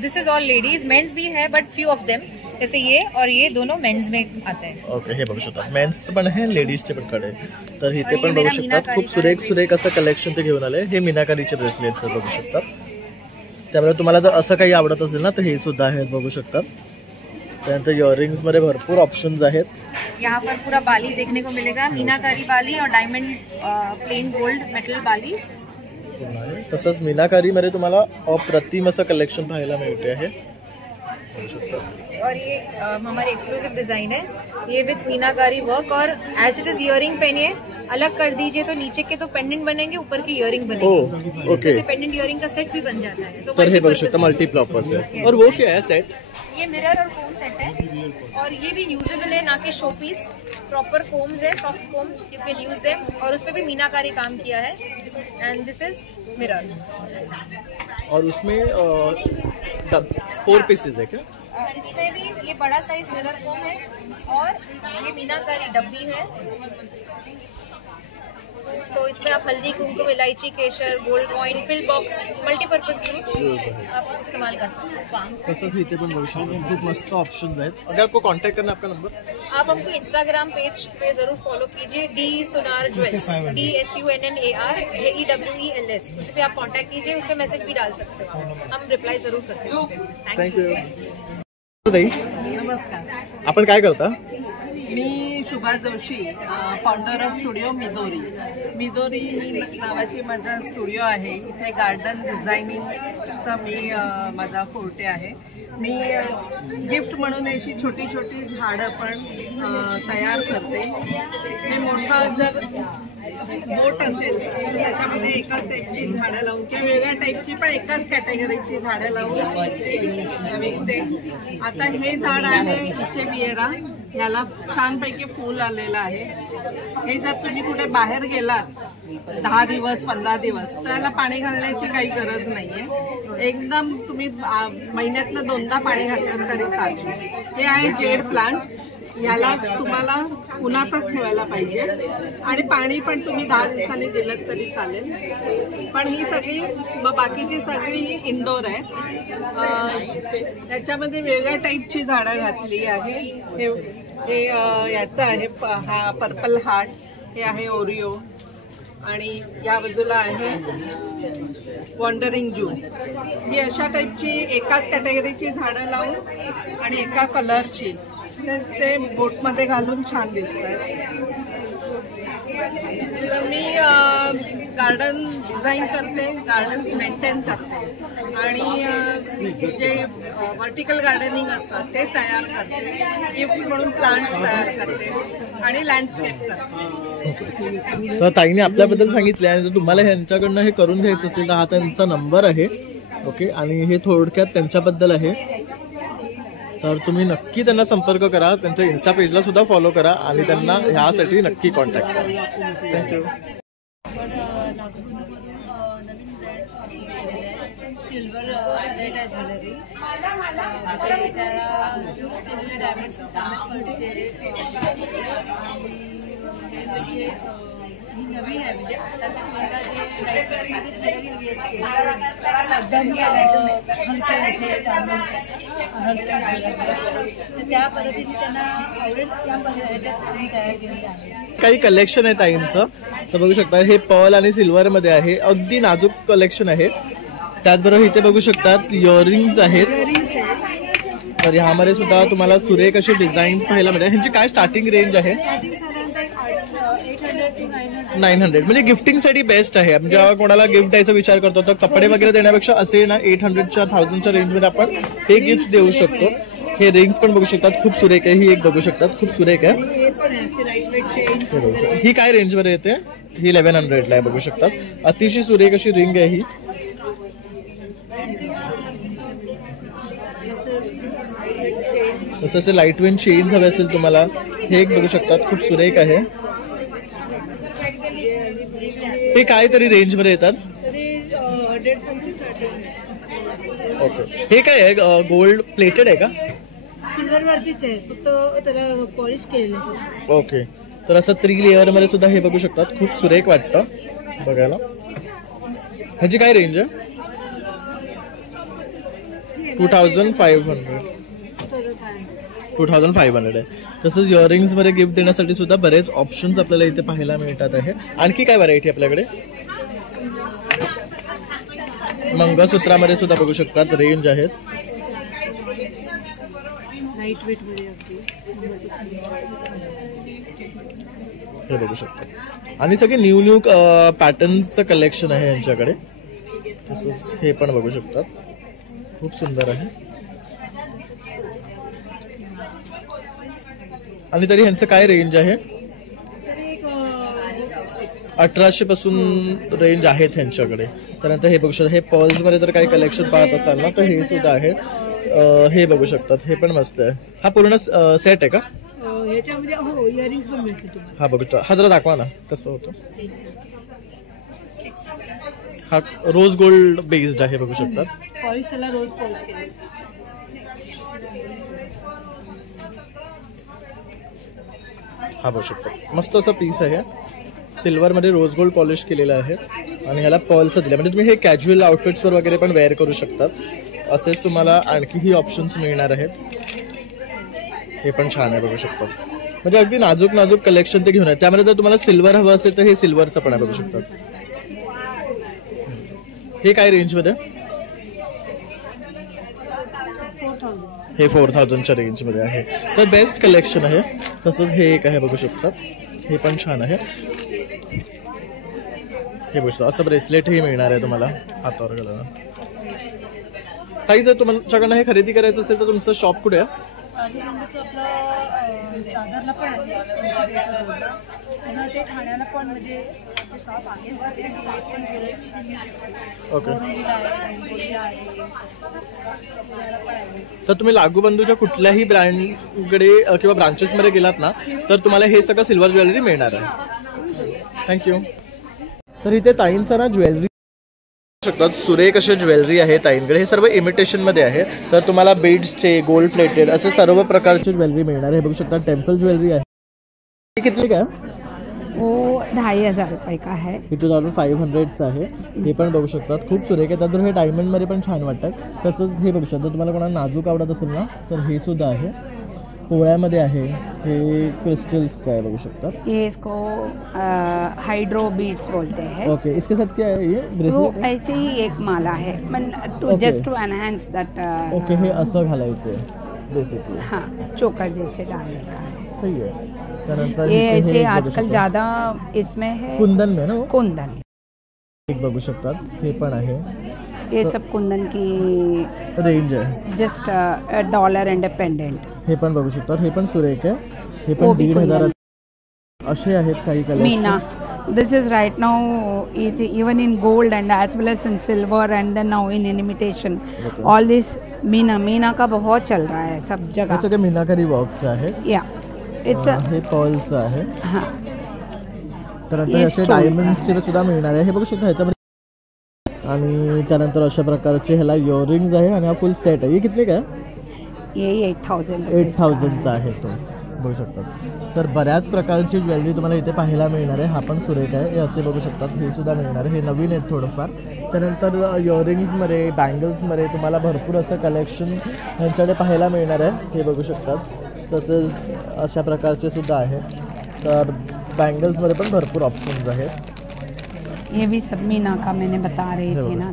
This is all ladies. Men's भी है बट फ्यू ऑफ देम, जैसे ये और ये दोनों मेन्स में आते हैं. ओके. हे बघू शकतात मेन्स पण आहे, लेडीजचे पण कडे. तर इथे पण बघू शकतात खूप सुरेख सुरेख असं कलेक्शन ते घेऊन आले. हे मीनाकारीचे ब्रेसलेट्स बघू शकतात. त्यामुळे तुम्हाला जर असं काही आवडत असेल ना तर हे सुद्धा आहेत, बघू शकतात. त्यानंतर इयरिंग्स मध्ये भरपूर ऑप्शन्स आहेत. यहाँ पर पूरा बाली देखने को मिलेगा, मीनाकारी बाली और डायमंड प्लेन गोल्ड मेटल बाली. तसंच मीनाकारीमध्ये तुम्हाला अप्रतिम असं कलेक्शन पाहायला मिळते आहे. और ये हमारी एक्सक्लूसिव डिजाइन है, ये विद मीनाकारी वर्क. और एज इट इज इयरिंग पहनिए, अलग कर दीजिए तो नीचे के तो पेंडेंट बनेंगे, ऊपर की इयरिंग बनेगी. इसमें से पेंडेंट इयरिंग का सेट भी बन जाता है. तर हे बघू शकता मल्टीपर्पज है. और वो क्या है सेट? ये मिरर और कोम सेट है, और ये भी यूजेबल है, ना कि शो पीस. प्रॉपर कोम्स है, soft combs, you can use them. और उसपे भी मीनाकारी काम किया है. End this is mirror. और उसमें 4 पीसेस है क्या? इसमें भी ये बड़ा साइज मिरर कोम है, और ये मीनाकारी डब्बी है. सो इसमें आप हल्दी, कुमकुम, इलायची, केशर, gold coin, pill box, multipurpose use आप इस्तेमाल कर सकते हैं. तसंच इथे पण बघू शकतो खूप मस्त ऑप्शंस आहेत. अगर आपको कांटेक्ट करना, आपका नंबर? आप हमको इंस्टाग्राम पेज पे जरूर फॉलो कीजिए, डी सुनार ज्वेल्स, DSUNNARJEWELS. उस पर आप कांटेक्ट कीजिए, उस पर मैसेज भी डाल सकते हो, हम रिप्लाई जरूर करते हैं. Thank you. नमस्कार. आपण काय करता? मी Shubha Joshi, founder of studio Midori. Midori ही नावाची माझा स्टुडिओ आहे. इथे गार्डन डिझायनिंगचा माझा फोर्टे आहे. मी गिफ्ट म्हणून अशी छोटी छोटी झाडं पण तयार करते. हे मोठा जर बोट असेल तर त्याच्यामध्ये एकाच टाईपची झाडं लावून किंवा वेगळ्या टाईपची पण एकाच कॅटेगरीची झाडं लावून विकते. आता हे झाड आहे इचेबिएरा, ह्याला छानपैकी फूल आलेलं आहे. हे जर तुम्ही कुठे बाहेर गेलात 10 दिवस 15 दिवस तर त्याला पाणी घालण्याची काही गरज नाहीये. एकदम तुम्ही महिन्यातनं 2दा पाणी घातलं तरी चालेल. हे आहे जेड प्लांट. याला तुम्हाला उन्हातच ठेवायला पाहिजे आणि पाणी पण तुम्ही 10 दिवसांनी दिलं तरी चालेल. पण ही सगळी बाकीची सगळी इंडोर आहे. त्याच्यामध्ये वेगळ्या टाईपची झाडं घातली आहे. हे याचं आहे, हा पर्पल हार्ट, हे आहे ओरिओ, आणि या बाजूला आहे वॉन्डरिंग जू. ही अशा टाईपची एकाच कॅटेगरीची झाडं लावून आणि एका कलरची ते बोटमध्ये घालून छान दिसतात. गार्डन डिझाईन करते, गार्डन्स मेंटेन करते आणि जे व्हर्टिकल गार्डनिंग असतात ते तयार करते, गिफ्ट्स म्हणून प्लांट्स तयार करते आणि लँडस्केप करते. तर ताईने आपल्याबद्दल सांगितले आणि जर तुम्हाला ह्यांच्याकडनं हे करून घ्यायचं असेल तर हा त्यांचा नंबर आहे. ओके, आणि हे थोडक्यात त्यांच्याबद्दल आहे. तर तुम्ही नक्की त्यांना संपर्क करा, त्यांच्या इन्स्टा पेजला सुद्धा फॉलो करा आणि त्यांना ह्यासाठी नक्की कॉन्टॅक्ट करा. थँक्यू. सिल्वर ज्वेलरी म्हणजे त्याला यूज केलेले डायमंड्स म्हणजे ही नवीन आहे. म्हणजे आताच्या पिढीला जे लाईटमध्ये ज्वेलरी हवी असते एकदम हलके असे डायमंड्स तर त्या पद्धतीने त्यांना आवडेल त्या ह्याच्यात आम्ही तयार केलेले आहे. काही कलेक्शन आहे ताईंचं, तर बघू शकता हे पर्ल आणि सिल्वर मध्ये आहे. अगदी नाजूक कलेक्शन आहे. त्याचबरोबर इथे बघू शकतात इयरिंग्स आहेत. तर ह्यामध्ये सुद्धा तुम्हाला सुरेख असे डिझाईन्स पाहायला मिळेल. ह्यांची काय स्टार्टिंग रेंज आहे? 900. म्हणजे गिफ्टिंगसाठी बेस्ट आहे. म्हणजे कोणाला गिफ्ट द्यायचा विचार करतो तर कपडे वगैरे देण्यापेक्षा असे ना 800च्या 1000च्या रेंजमध्ये आपण हे गिफ्ट देऊ शकतो. हे रिंग्स पण बघू शकतात, खूप सुरेख आहे. ही एक बघू शकतात, खूप सुरेख आहे. ही काय रेंजमध्ये येते? ही 1100ला आहे. बघू शकतात, अतिशय सुरेख अशी रिंग आहे ही. तसं लाईट वेट चेन्स हवे असेल तुम्हाला, हे एक बघू शकतात, खूप सुरेख आहे. हे काय तरी रेंज मध्ये येतात. ओके, हे काय आहे? गोल्ड प्लेटेड आहे का? सिल्वर वरतीच आहे, फक्त त्याला पॉलिश केलेलं. ओके, तर असं 3 लेअर मध्ये सुद्धा हे बघू शकतात, खूप सुरेख वाटतं बघायला. ह्याची काय रेंज आहे? 2500. 2500 आहे. तसंच इयरिंग्स मध्ये गिफ्ट देण्यासाठी सुद्धा बरेच ऑप्शन्स आपल्याला इथे पाहायला मिळतात आहे. आणखी काय व्हरायटी आपल्याकडे? मंगळसूत्रामध्ये सुद्धा बघू शकतात रेंज आहेत. लाईट वेट मध्ये हे बघू शकतात आणि सगळे न्यू पॅटर्न्सचं कलेक्शन आहे यांच्याकडे. तसंच हे पण बघू शकतात, खूप सुंदर आहे. आणि तरी ह्यांचं काय रेंज आहे? 1800 पासून रेंज आहेत ह्यांच्याकडे. त्यानंतर हे बघू शकता, हे पर्ल्स मध्ये जर काही कलेक्शन पाहत असाल ना तर हे सुद्धा आहे. हे बघू शकतात, हे पण मस्त आहे. हा पूर्ण सेट आहे का? याच्यामध्ये हो इयरिंग्स पण मिळते तुम्हाला. हा बघतो, हा जरा दाखवा ना कसं होतं. हा रोज गोल्ड बेस्ड आहे बघू शकतात. पॉलिश त्याला रोज पॉलिश केली. हा बघू शकतात, मस्त असं पीस आहे. सिल्वर मध्ये रोज गोल्ड पॉलिश केलेलं आहे आणि ह्याला पर्लचं दिलं. म्हणजे तुम्ही हे कॅज्युअल आउटफिट्सवर वगैरे पण वेअर करू शकतात. असेच तुम्हाला आणखीही ऑप्शन्स मिळणार आहेत. हे पण छान आहे बघू शकतात. म्हणजे अगदी नाजूक नाजूक कलेक्शन ते घेऊन आहे. त्यामध्ये जर तुम्हाला सिल्वर हवं असेल तर हे सिल्वरचं पण आहे बघू शकतात. हे काय रेंज मध्ये? हे 4000च्या रेंज मध्ये आहे. तर बेस्ट कलेक्शन आहे. तसंच हे एक आहे बघू शकतात, हे पण छान आहे. हे बघू शकता, असं ब्रेसलेटही मिळणार आहे तुम्हाला हातावर घालायला. काही जर तुमच्याकडनं हे खरेदी करायचं असेल तर तुमचं शॉप कुठे आहे? दादरला पण आहे, ते ठाण्याला पण म्हणजे शॉप आहे. ओके, तर तुम्ही लागूबंधूच्या कुठल्याही ब्रँडकडे किंवा ब्रांचेसमध्ये गेलात ना तर तुम्हाला हे सगळं सिल्वर ज्वेलरी मिळणार आहे. थँक्यू. तर इथे ताईंचा ना ज्वेलरी शकतात, सुरेख असे ज्वेलरी आहे ताईंकडे. हे सर्व इमिटेशन मध्ये आहे. तर तुम्हाला बीड्सचे, गोल्ड प्लेटेड असे सर्व प्रकारचे ज्वेलरी मिळणार आहे. बघू शकता टेम्पल ज्वेलरी आहे. किती काय? वो 2500 रुपये का है. 2500चं आहे. हे पण बघू शकतात, खूप सुरेख आहे. त्यातून हे डायमंड मध्ये पण छान वाटतात. तसंच हे बघू शकता, तुम्हाला कोणाला नाजूक आवडत असेल ना तर हे सुद्धा आहे. पोळ्यामध्ये आहे. हे क्रिस्टल्स आहे बघू शकता. ये इसको हाइड्रो बीड्स बोलते हैं. ओके, इसके साथ क्या है? ये ब्रेसलेट ऐसे ही एक माला है, just to enhance that. Okay, हे असं घालायचं बेसिकली. हाँ, चोकर जैसे डालने का. सही है. त्यानंतर ये इथे ऐसे हे बघू आजकल शकता. ज़्यादा इसमें है कुंदन में ना वो? कुंदन, एक बघू शकतात हे पण आहे, ये सब कुंदन की रेंज आहे. Just dollar independent. हे पण बघू शकतात, हे पण सुरेख आहे, हे वो पण भी 1,500 असे आहेत काही Meena. Colour. This is right now it even in gold and as well as in silver and then now in imitation. Okay. All this Meena का बहुत चल रहा है सब हे जगह. सगळे मीनाकारी वर्कचं आहे. या इट्स हे पर्लचं आहे. हां. त्यानंतर असे डायमंड्सचे सुद्धा मिळणार आहे. हे बघू शकता ह्याच्यामध्ये. आणि त्यानंतर अशा प्रकारचे ह्याला इयरिंग्स आहे आणि हा फुल सेट आहे. हे किती काय? ये 8,000 8,000चा आहे तो, बघू शकतात. तर बऱ्याच प्रकारची ज्वेलरी तुम्हाला इथे पाहायला मिळणार आहे. हा पण सुरेख आहे, हे असे बघू शकतात, हे सुद्धा मिळणार आहे. हे नवीन आहेत थोडंफार. त्यानंतर इयरिंग्समध्ये, बँगल्समध्ये तुम्हाला भरपूर असं कलेक्शन ह्यांच्याकडे पाहायला मिळणार आहे. हे बघू शकतात. तसेच अशा प्रकारचे सुद्धा आहे. तर बँगल्समध्ये पण भरपूर ऑप्शन्स आहेत. ये भी सब मीना का मैंने बता रही थी ना,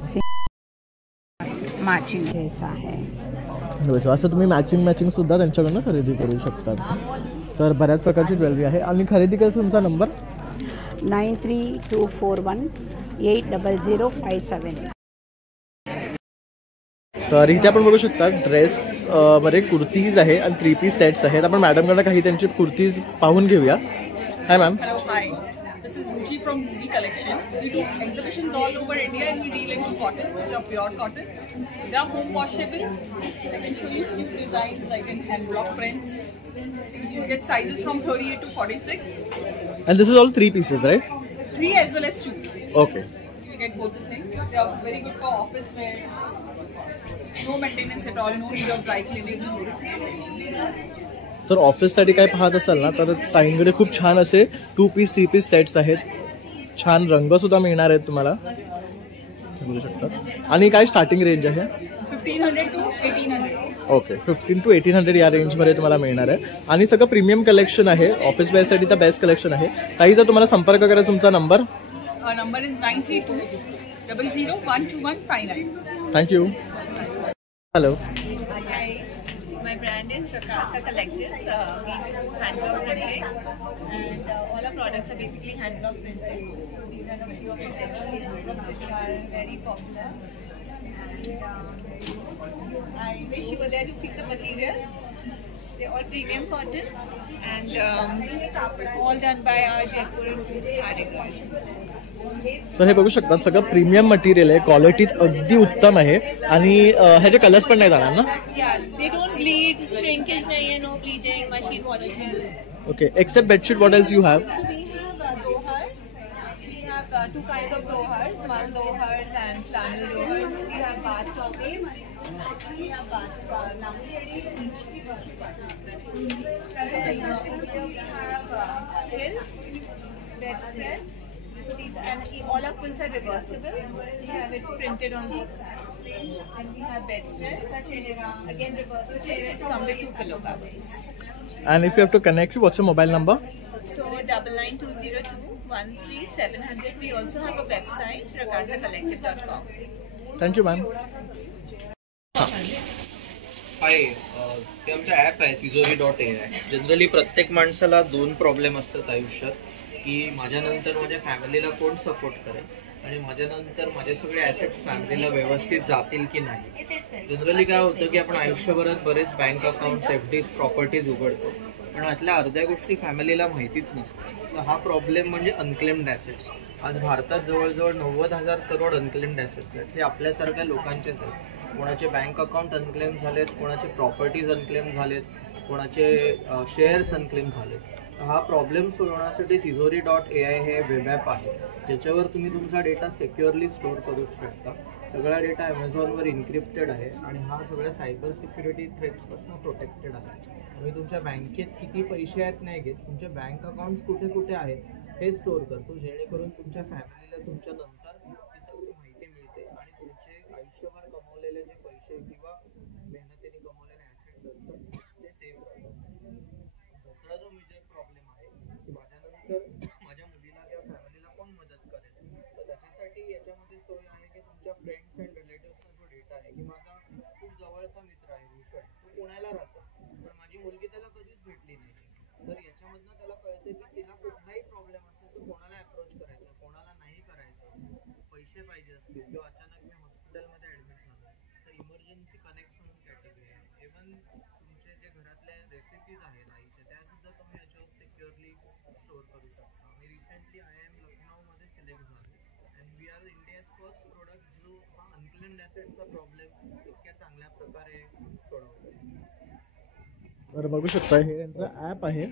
मैचिंग जैसा है. असं तुम्ही मॅचिंग सुद्धा त्यांच्याकडनं खरेदी करू शकतात. तर बऱ्याच प्रकारची ज्वेलरी आहे. आणि खरेदी करायचा तुमचा नंबर 9324180057. तर इथे आपण बघू शकता ड्रेस मध्ये कुर्तीज आहे आणि 3 पीस सेट्स आहेत. आपण मॅडमकडनं काही त्यांची कुर्तीज पाहून घेऊया. हाय ma'am. Hello, hi. This is Ruchi from Ruchi Collection. We do exhibitions all over India and we deal in cotton, which are pure cotton. They are home washable. I can show you few designs like in hand block prints. You get sizes from 38 to 46. And this is all 3 pieces, right? 3 as well as 2. Okay. You get both the things. They are very good for office wear. No maintenance at all. No need of dry cleaning. तर ऑफिससाठी काय पाहत असाल ना, तर ताईंकडे खूप छान असे 2 piece 3 piece sets आहेत. छान रंग सुद्धा मिळणार आहेत तुम्हाला, बघू शकता. आणि काय स्टार्टिंग रेंज आहे? 1500 to 1800. ओके, 1500 to 1800 या रेंजमध्ये तुम्हाला मिळणार आहे. आणि सगळं प्रीमियम कलेक्शन आहे. ऑफिस वेअरसाठी तर बेस्ट कलेक्शन आहे. ताई, जर तुम्हाला संपर्क करायचा तुमचा number? Number is 93200012159. Thank you. Hello. My brand is Prakasa Collective. We do hand block printing and all our products are basically hand block printed. So these are a few of the collections which are very popular. And I wish you were there to see the material. They're all premium cotton and all done by our Jaipur artisans. Sir हे बघू शकता, सगळं premium material आहे, क्वालिटीत अगदी उत्तम आहे. आणि ह्याचे कलर्स पण नाही जाणार ना? Yeah, they don't bleed, shrinkage nahi hai, no bleeding, machine washable. Okay, except bedsheet, what else you have? So we have dohars. We have 2 kinds of dohars, one dohars and flannel dohars. We have bath towels. We have bath pills. We have bedspreads. So these and all our quilts are reversible. We have it printed on both sides. And we have bedspreads. Again reversible. Which come with 2 pillow covers. And if you have to connect you, what's your mobile number? So 9920213700. We also have a website, rakasacollective.com. Thank you, ma'am. हाय, ते आमचं app आहे तिजोरी.ai. Generally प्रत्येक माणसाला 2 problem असतात आयुष्यात, की माझ्यानंतर माझ्या फॅमिलीला कोण सपोर्ट करेल आणि माझ्यानंतर माझे सगळे ॲसेट्स फॅमिलीला व्यवस्थित जातील की नाही. जनरली काय होतं की आपण आयुष्यभरात बरेच बँक अकाउंट्स, FDs, प्रॉपर्टीज उघडतो, पण यातल्या अर्ध्या गोष्टी फॅमिलीला माहितीच नसतात. तर हा प्रॉब्लेम म्हणजे अनक्लेम्ड ॲसेट्स. आज भारतात जवळजवळ 90,000 करोड अनक्लेम्ड ॲसेट्स आहेत. हे आपल्यासारख्या लोकांचेच आहेत. कोणाचे बँक अकाउंट अनक्लेम झालेत, कोणाचे प्रॉपर्टीज अनक्लेम झालेत, कोणाचे शेअर्स अनक्लेम झालेत. हा प्रॉब्लेम सोडवण्यासाठी तिजोरी.ai हे वेब ॲप आहे, ज्याच्यावर तुम्ही तुमचा डेटा सिक्युअरली स्टोअर करू शकता. सगळा डेटा ॲमेझॉनवर इन्क्रिप्टेड आहे आणि हा सगळ्या सायबर सिक्युरिटी थ्रेट्सपासून प्रोटेक्टेड आहे. तुम्ही तुमच्या बँकेत किती पैसे आहेत नाही घेत, तुमचे बँक अकाउंट्स कुठे कुठे आहेत हे स्टोअर करतो, जेणेकरून तुमच्या फॅमिलीला तुमच्या नंतर ही सगळी माहिती मिळते आणि तुमचे आयुष्यभर कमवलेले जे पैसे किंवा मेहनतीने कमवलेले ॲसेट्स असतात ते सेफ राहतात. दुसरा जो मेजर प्रॉब्लेम आहे की माझ्यानंतर माझ्या मुलीला किंवा फॅमिलीला कोण मदत करेल, तर त्याच्यासाठी याच्यामध्ये सोय आहे की तुमच्या फ्रेंड्स अँड रिलेटिव्सचा जो डेटा आहे, की माझा खूप जवळचा मित्र आहे भूषण, तो पुण्याला राहतो पण माझी मुलगी त्याला कधीच भेटली नाही, तर याच्यामधनं त्याला पैसे पाहिजे असतील किंवा अचानक मी हॉस्पिटलमध्ये ॲडमिट झालो तर इमर्जन्सी कनेक्ट म्हणून कॅटेगरी आहे. इव्हन तुमचे जे घरातले रेसिपीज आहेत आईचे त्यासुद्धा तुम्ही याच्यावर सिक्युअरली स्टोअर करू शकता. मी रिसेंटली IIM लखनौमध्ये सिलेक्ट झालो and we are India's first product जो हा अनक्लेम्ड ॲसेटचा प्रॉब्लेम इतक्या चांगल्या प्रकारे सोडवतो. तर बघू शकता हे यांचं ॲप आहे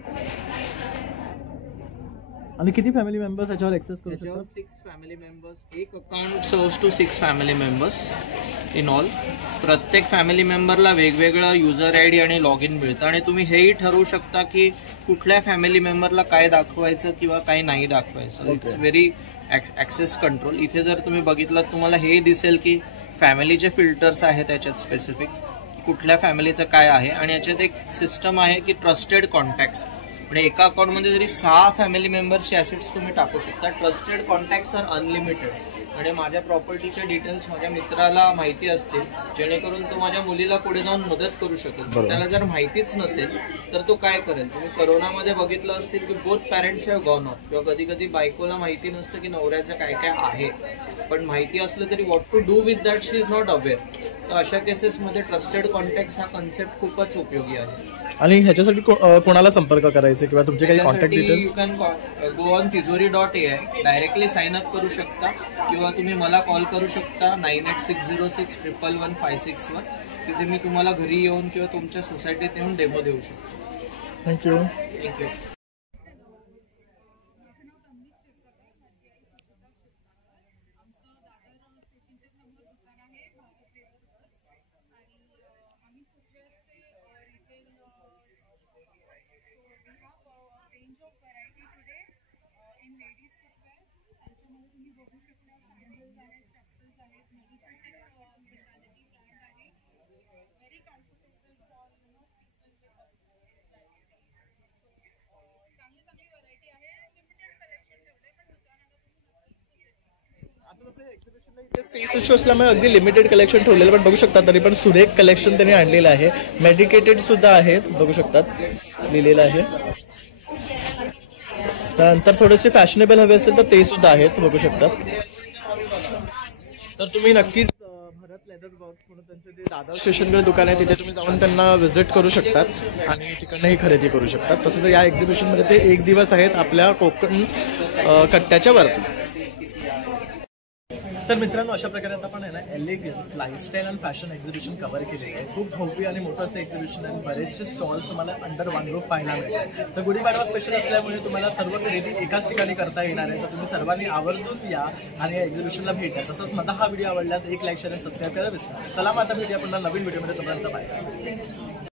आणि किती फॅमिली मेंबर्स याच्यावर ॲक्सेस करू शकतात? 6 फॅमिली मेंबर्स. एक account serves to 6 family members in all. प्रत्येक फॅमिली मेंबरला वेगवेगळं युजर ID आणि लॉग इन मिळतं आणि तुम्ही हेही ठरवू शकता की कुठल्या फॅमिली मेंबरला काय दाखवायचं किंवा काय नाही दाखवायचं. It's very access control. इथे जर तुम्ही बघितलं तुम्हाला हे दिसेल की फॅमिलीचे फिल्टर्स आहेत याच्यात स्पेसिफिक कुठल्या फॅमिलीचं काय आहे आणि याच्यात एक सिस्टम आहे की ट्रस्टेड कॉन्टॅक्ट्स. म्हणजे एका अकाउंटमध्ये जरी 6 फॅमिली मेंबर्सचे ॲसेट्स तुम्ही टाकू शकता. ट्रस्टेड कॉन्टॅक्ट्स आर अनलिमिटेड आणि माझ्या प्रॉपर्टीचे डिटेल्स माझ्या मित्राला माहिती असतील जेणेकरून तो माझ्या मुलीला पुढे जाऊन मदत करू शकेल. त्याला जर माहितीच नसेल तर तो काय करेल? तुम्ही करोनामध्ये बघितलं असतील की both parents have gone of किंवा कधी कधी बायकोला माहिती नसतं की नवऱ्याचं काय काय आहे पण माहिती असलं तरी what to do with that she is not aware. तर अशा केसेसमध्ये ट्रस्टेड कॉन्टॅक्ट्स हा कन्सेप्ट खूपच उपयोगी आहे. आणि ह्याच्यासाठी कोणाला संपर्क करायचे किंवा तुमचे काही contact details? You can go on tizori.ai directly sign up करू शकता किंवा तुम्ही मला कॉल करू शकता 9860611556 वर. तिथे मी तुम्हाला घरी येऊन किंवा तुमच्या सोसायटीत येऊन डेमो देऊ शकतो. थँक्यू. थँक्यू. स्पेस इश्यू असल्यामुळे अगदी लिमिटेड कलेक्शन ठेवलेलं पण बघू शकता तरी पण सुरेख कलेक्शन त्यांनी आणलेलं आहे. मेडिकेटेड सुद्धा आहेत बघू शकतात लिहिलेलं आहे. त्यानंतर थोडेसे फॅशनेबल हवे असेल तर ते सुद्धा आहेत बघू शकतात. तर तुम्ही नक्कीच भरत लेदर बॉक्स म्हणून त्यांचे जे दादर स्टेशनकडे दुकान आहे तिथे तुम्ही जाऊन त्यांना व्हिजिट करू शकतात आणि तिकडनंही खरेदी करू शकतात. तसंच या एक्झिबिशनमध्ये ते 1 दिवस आहेत आपल्या कोकण कट्ट्याच्या वरती. तर मित्रांनो अशा प्रकारे आता आपण आहे ना elegance lifestyle and fashion exhibition cover केलेलं आहे. खूप भव्य आणि मोठं असं एक्झिबिशन आहे. बरेचसे स्टॉल्स तुम्हाला अंडर वन रूफ पाहायला मिळतात. तर गुढीपाडवा स्पेशल असल्यामुळे तुम्हाला सर्व खरेदी एकाच ठिकाणी करता येणार आहे. तर तुम्ही सर्वांनी आवर्जून या आणि या एक्झिबिशनला भेट द्या. तसंच माझा हा व्हिडिओ आवडल्यास एक लाईक शेअर आणि सबस्क्राईब करायला विसरू नका. चला मग आता भेटूया पुन्हा नवीन व्हिडिओमध्ये. तोपर्यंत बाय.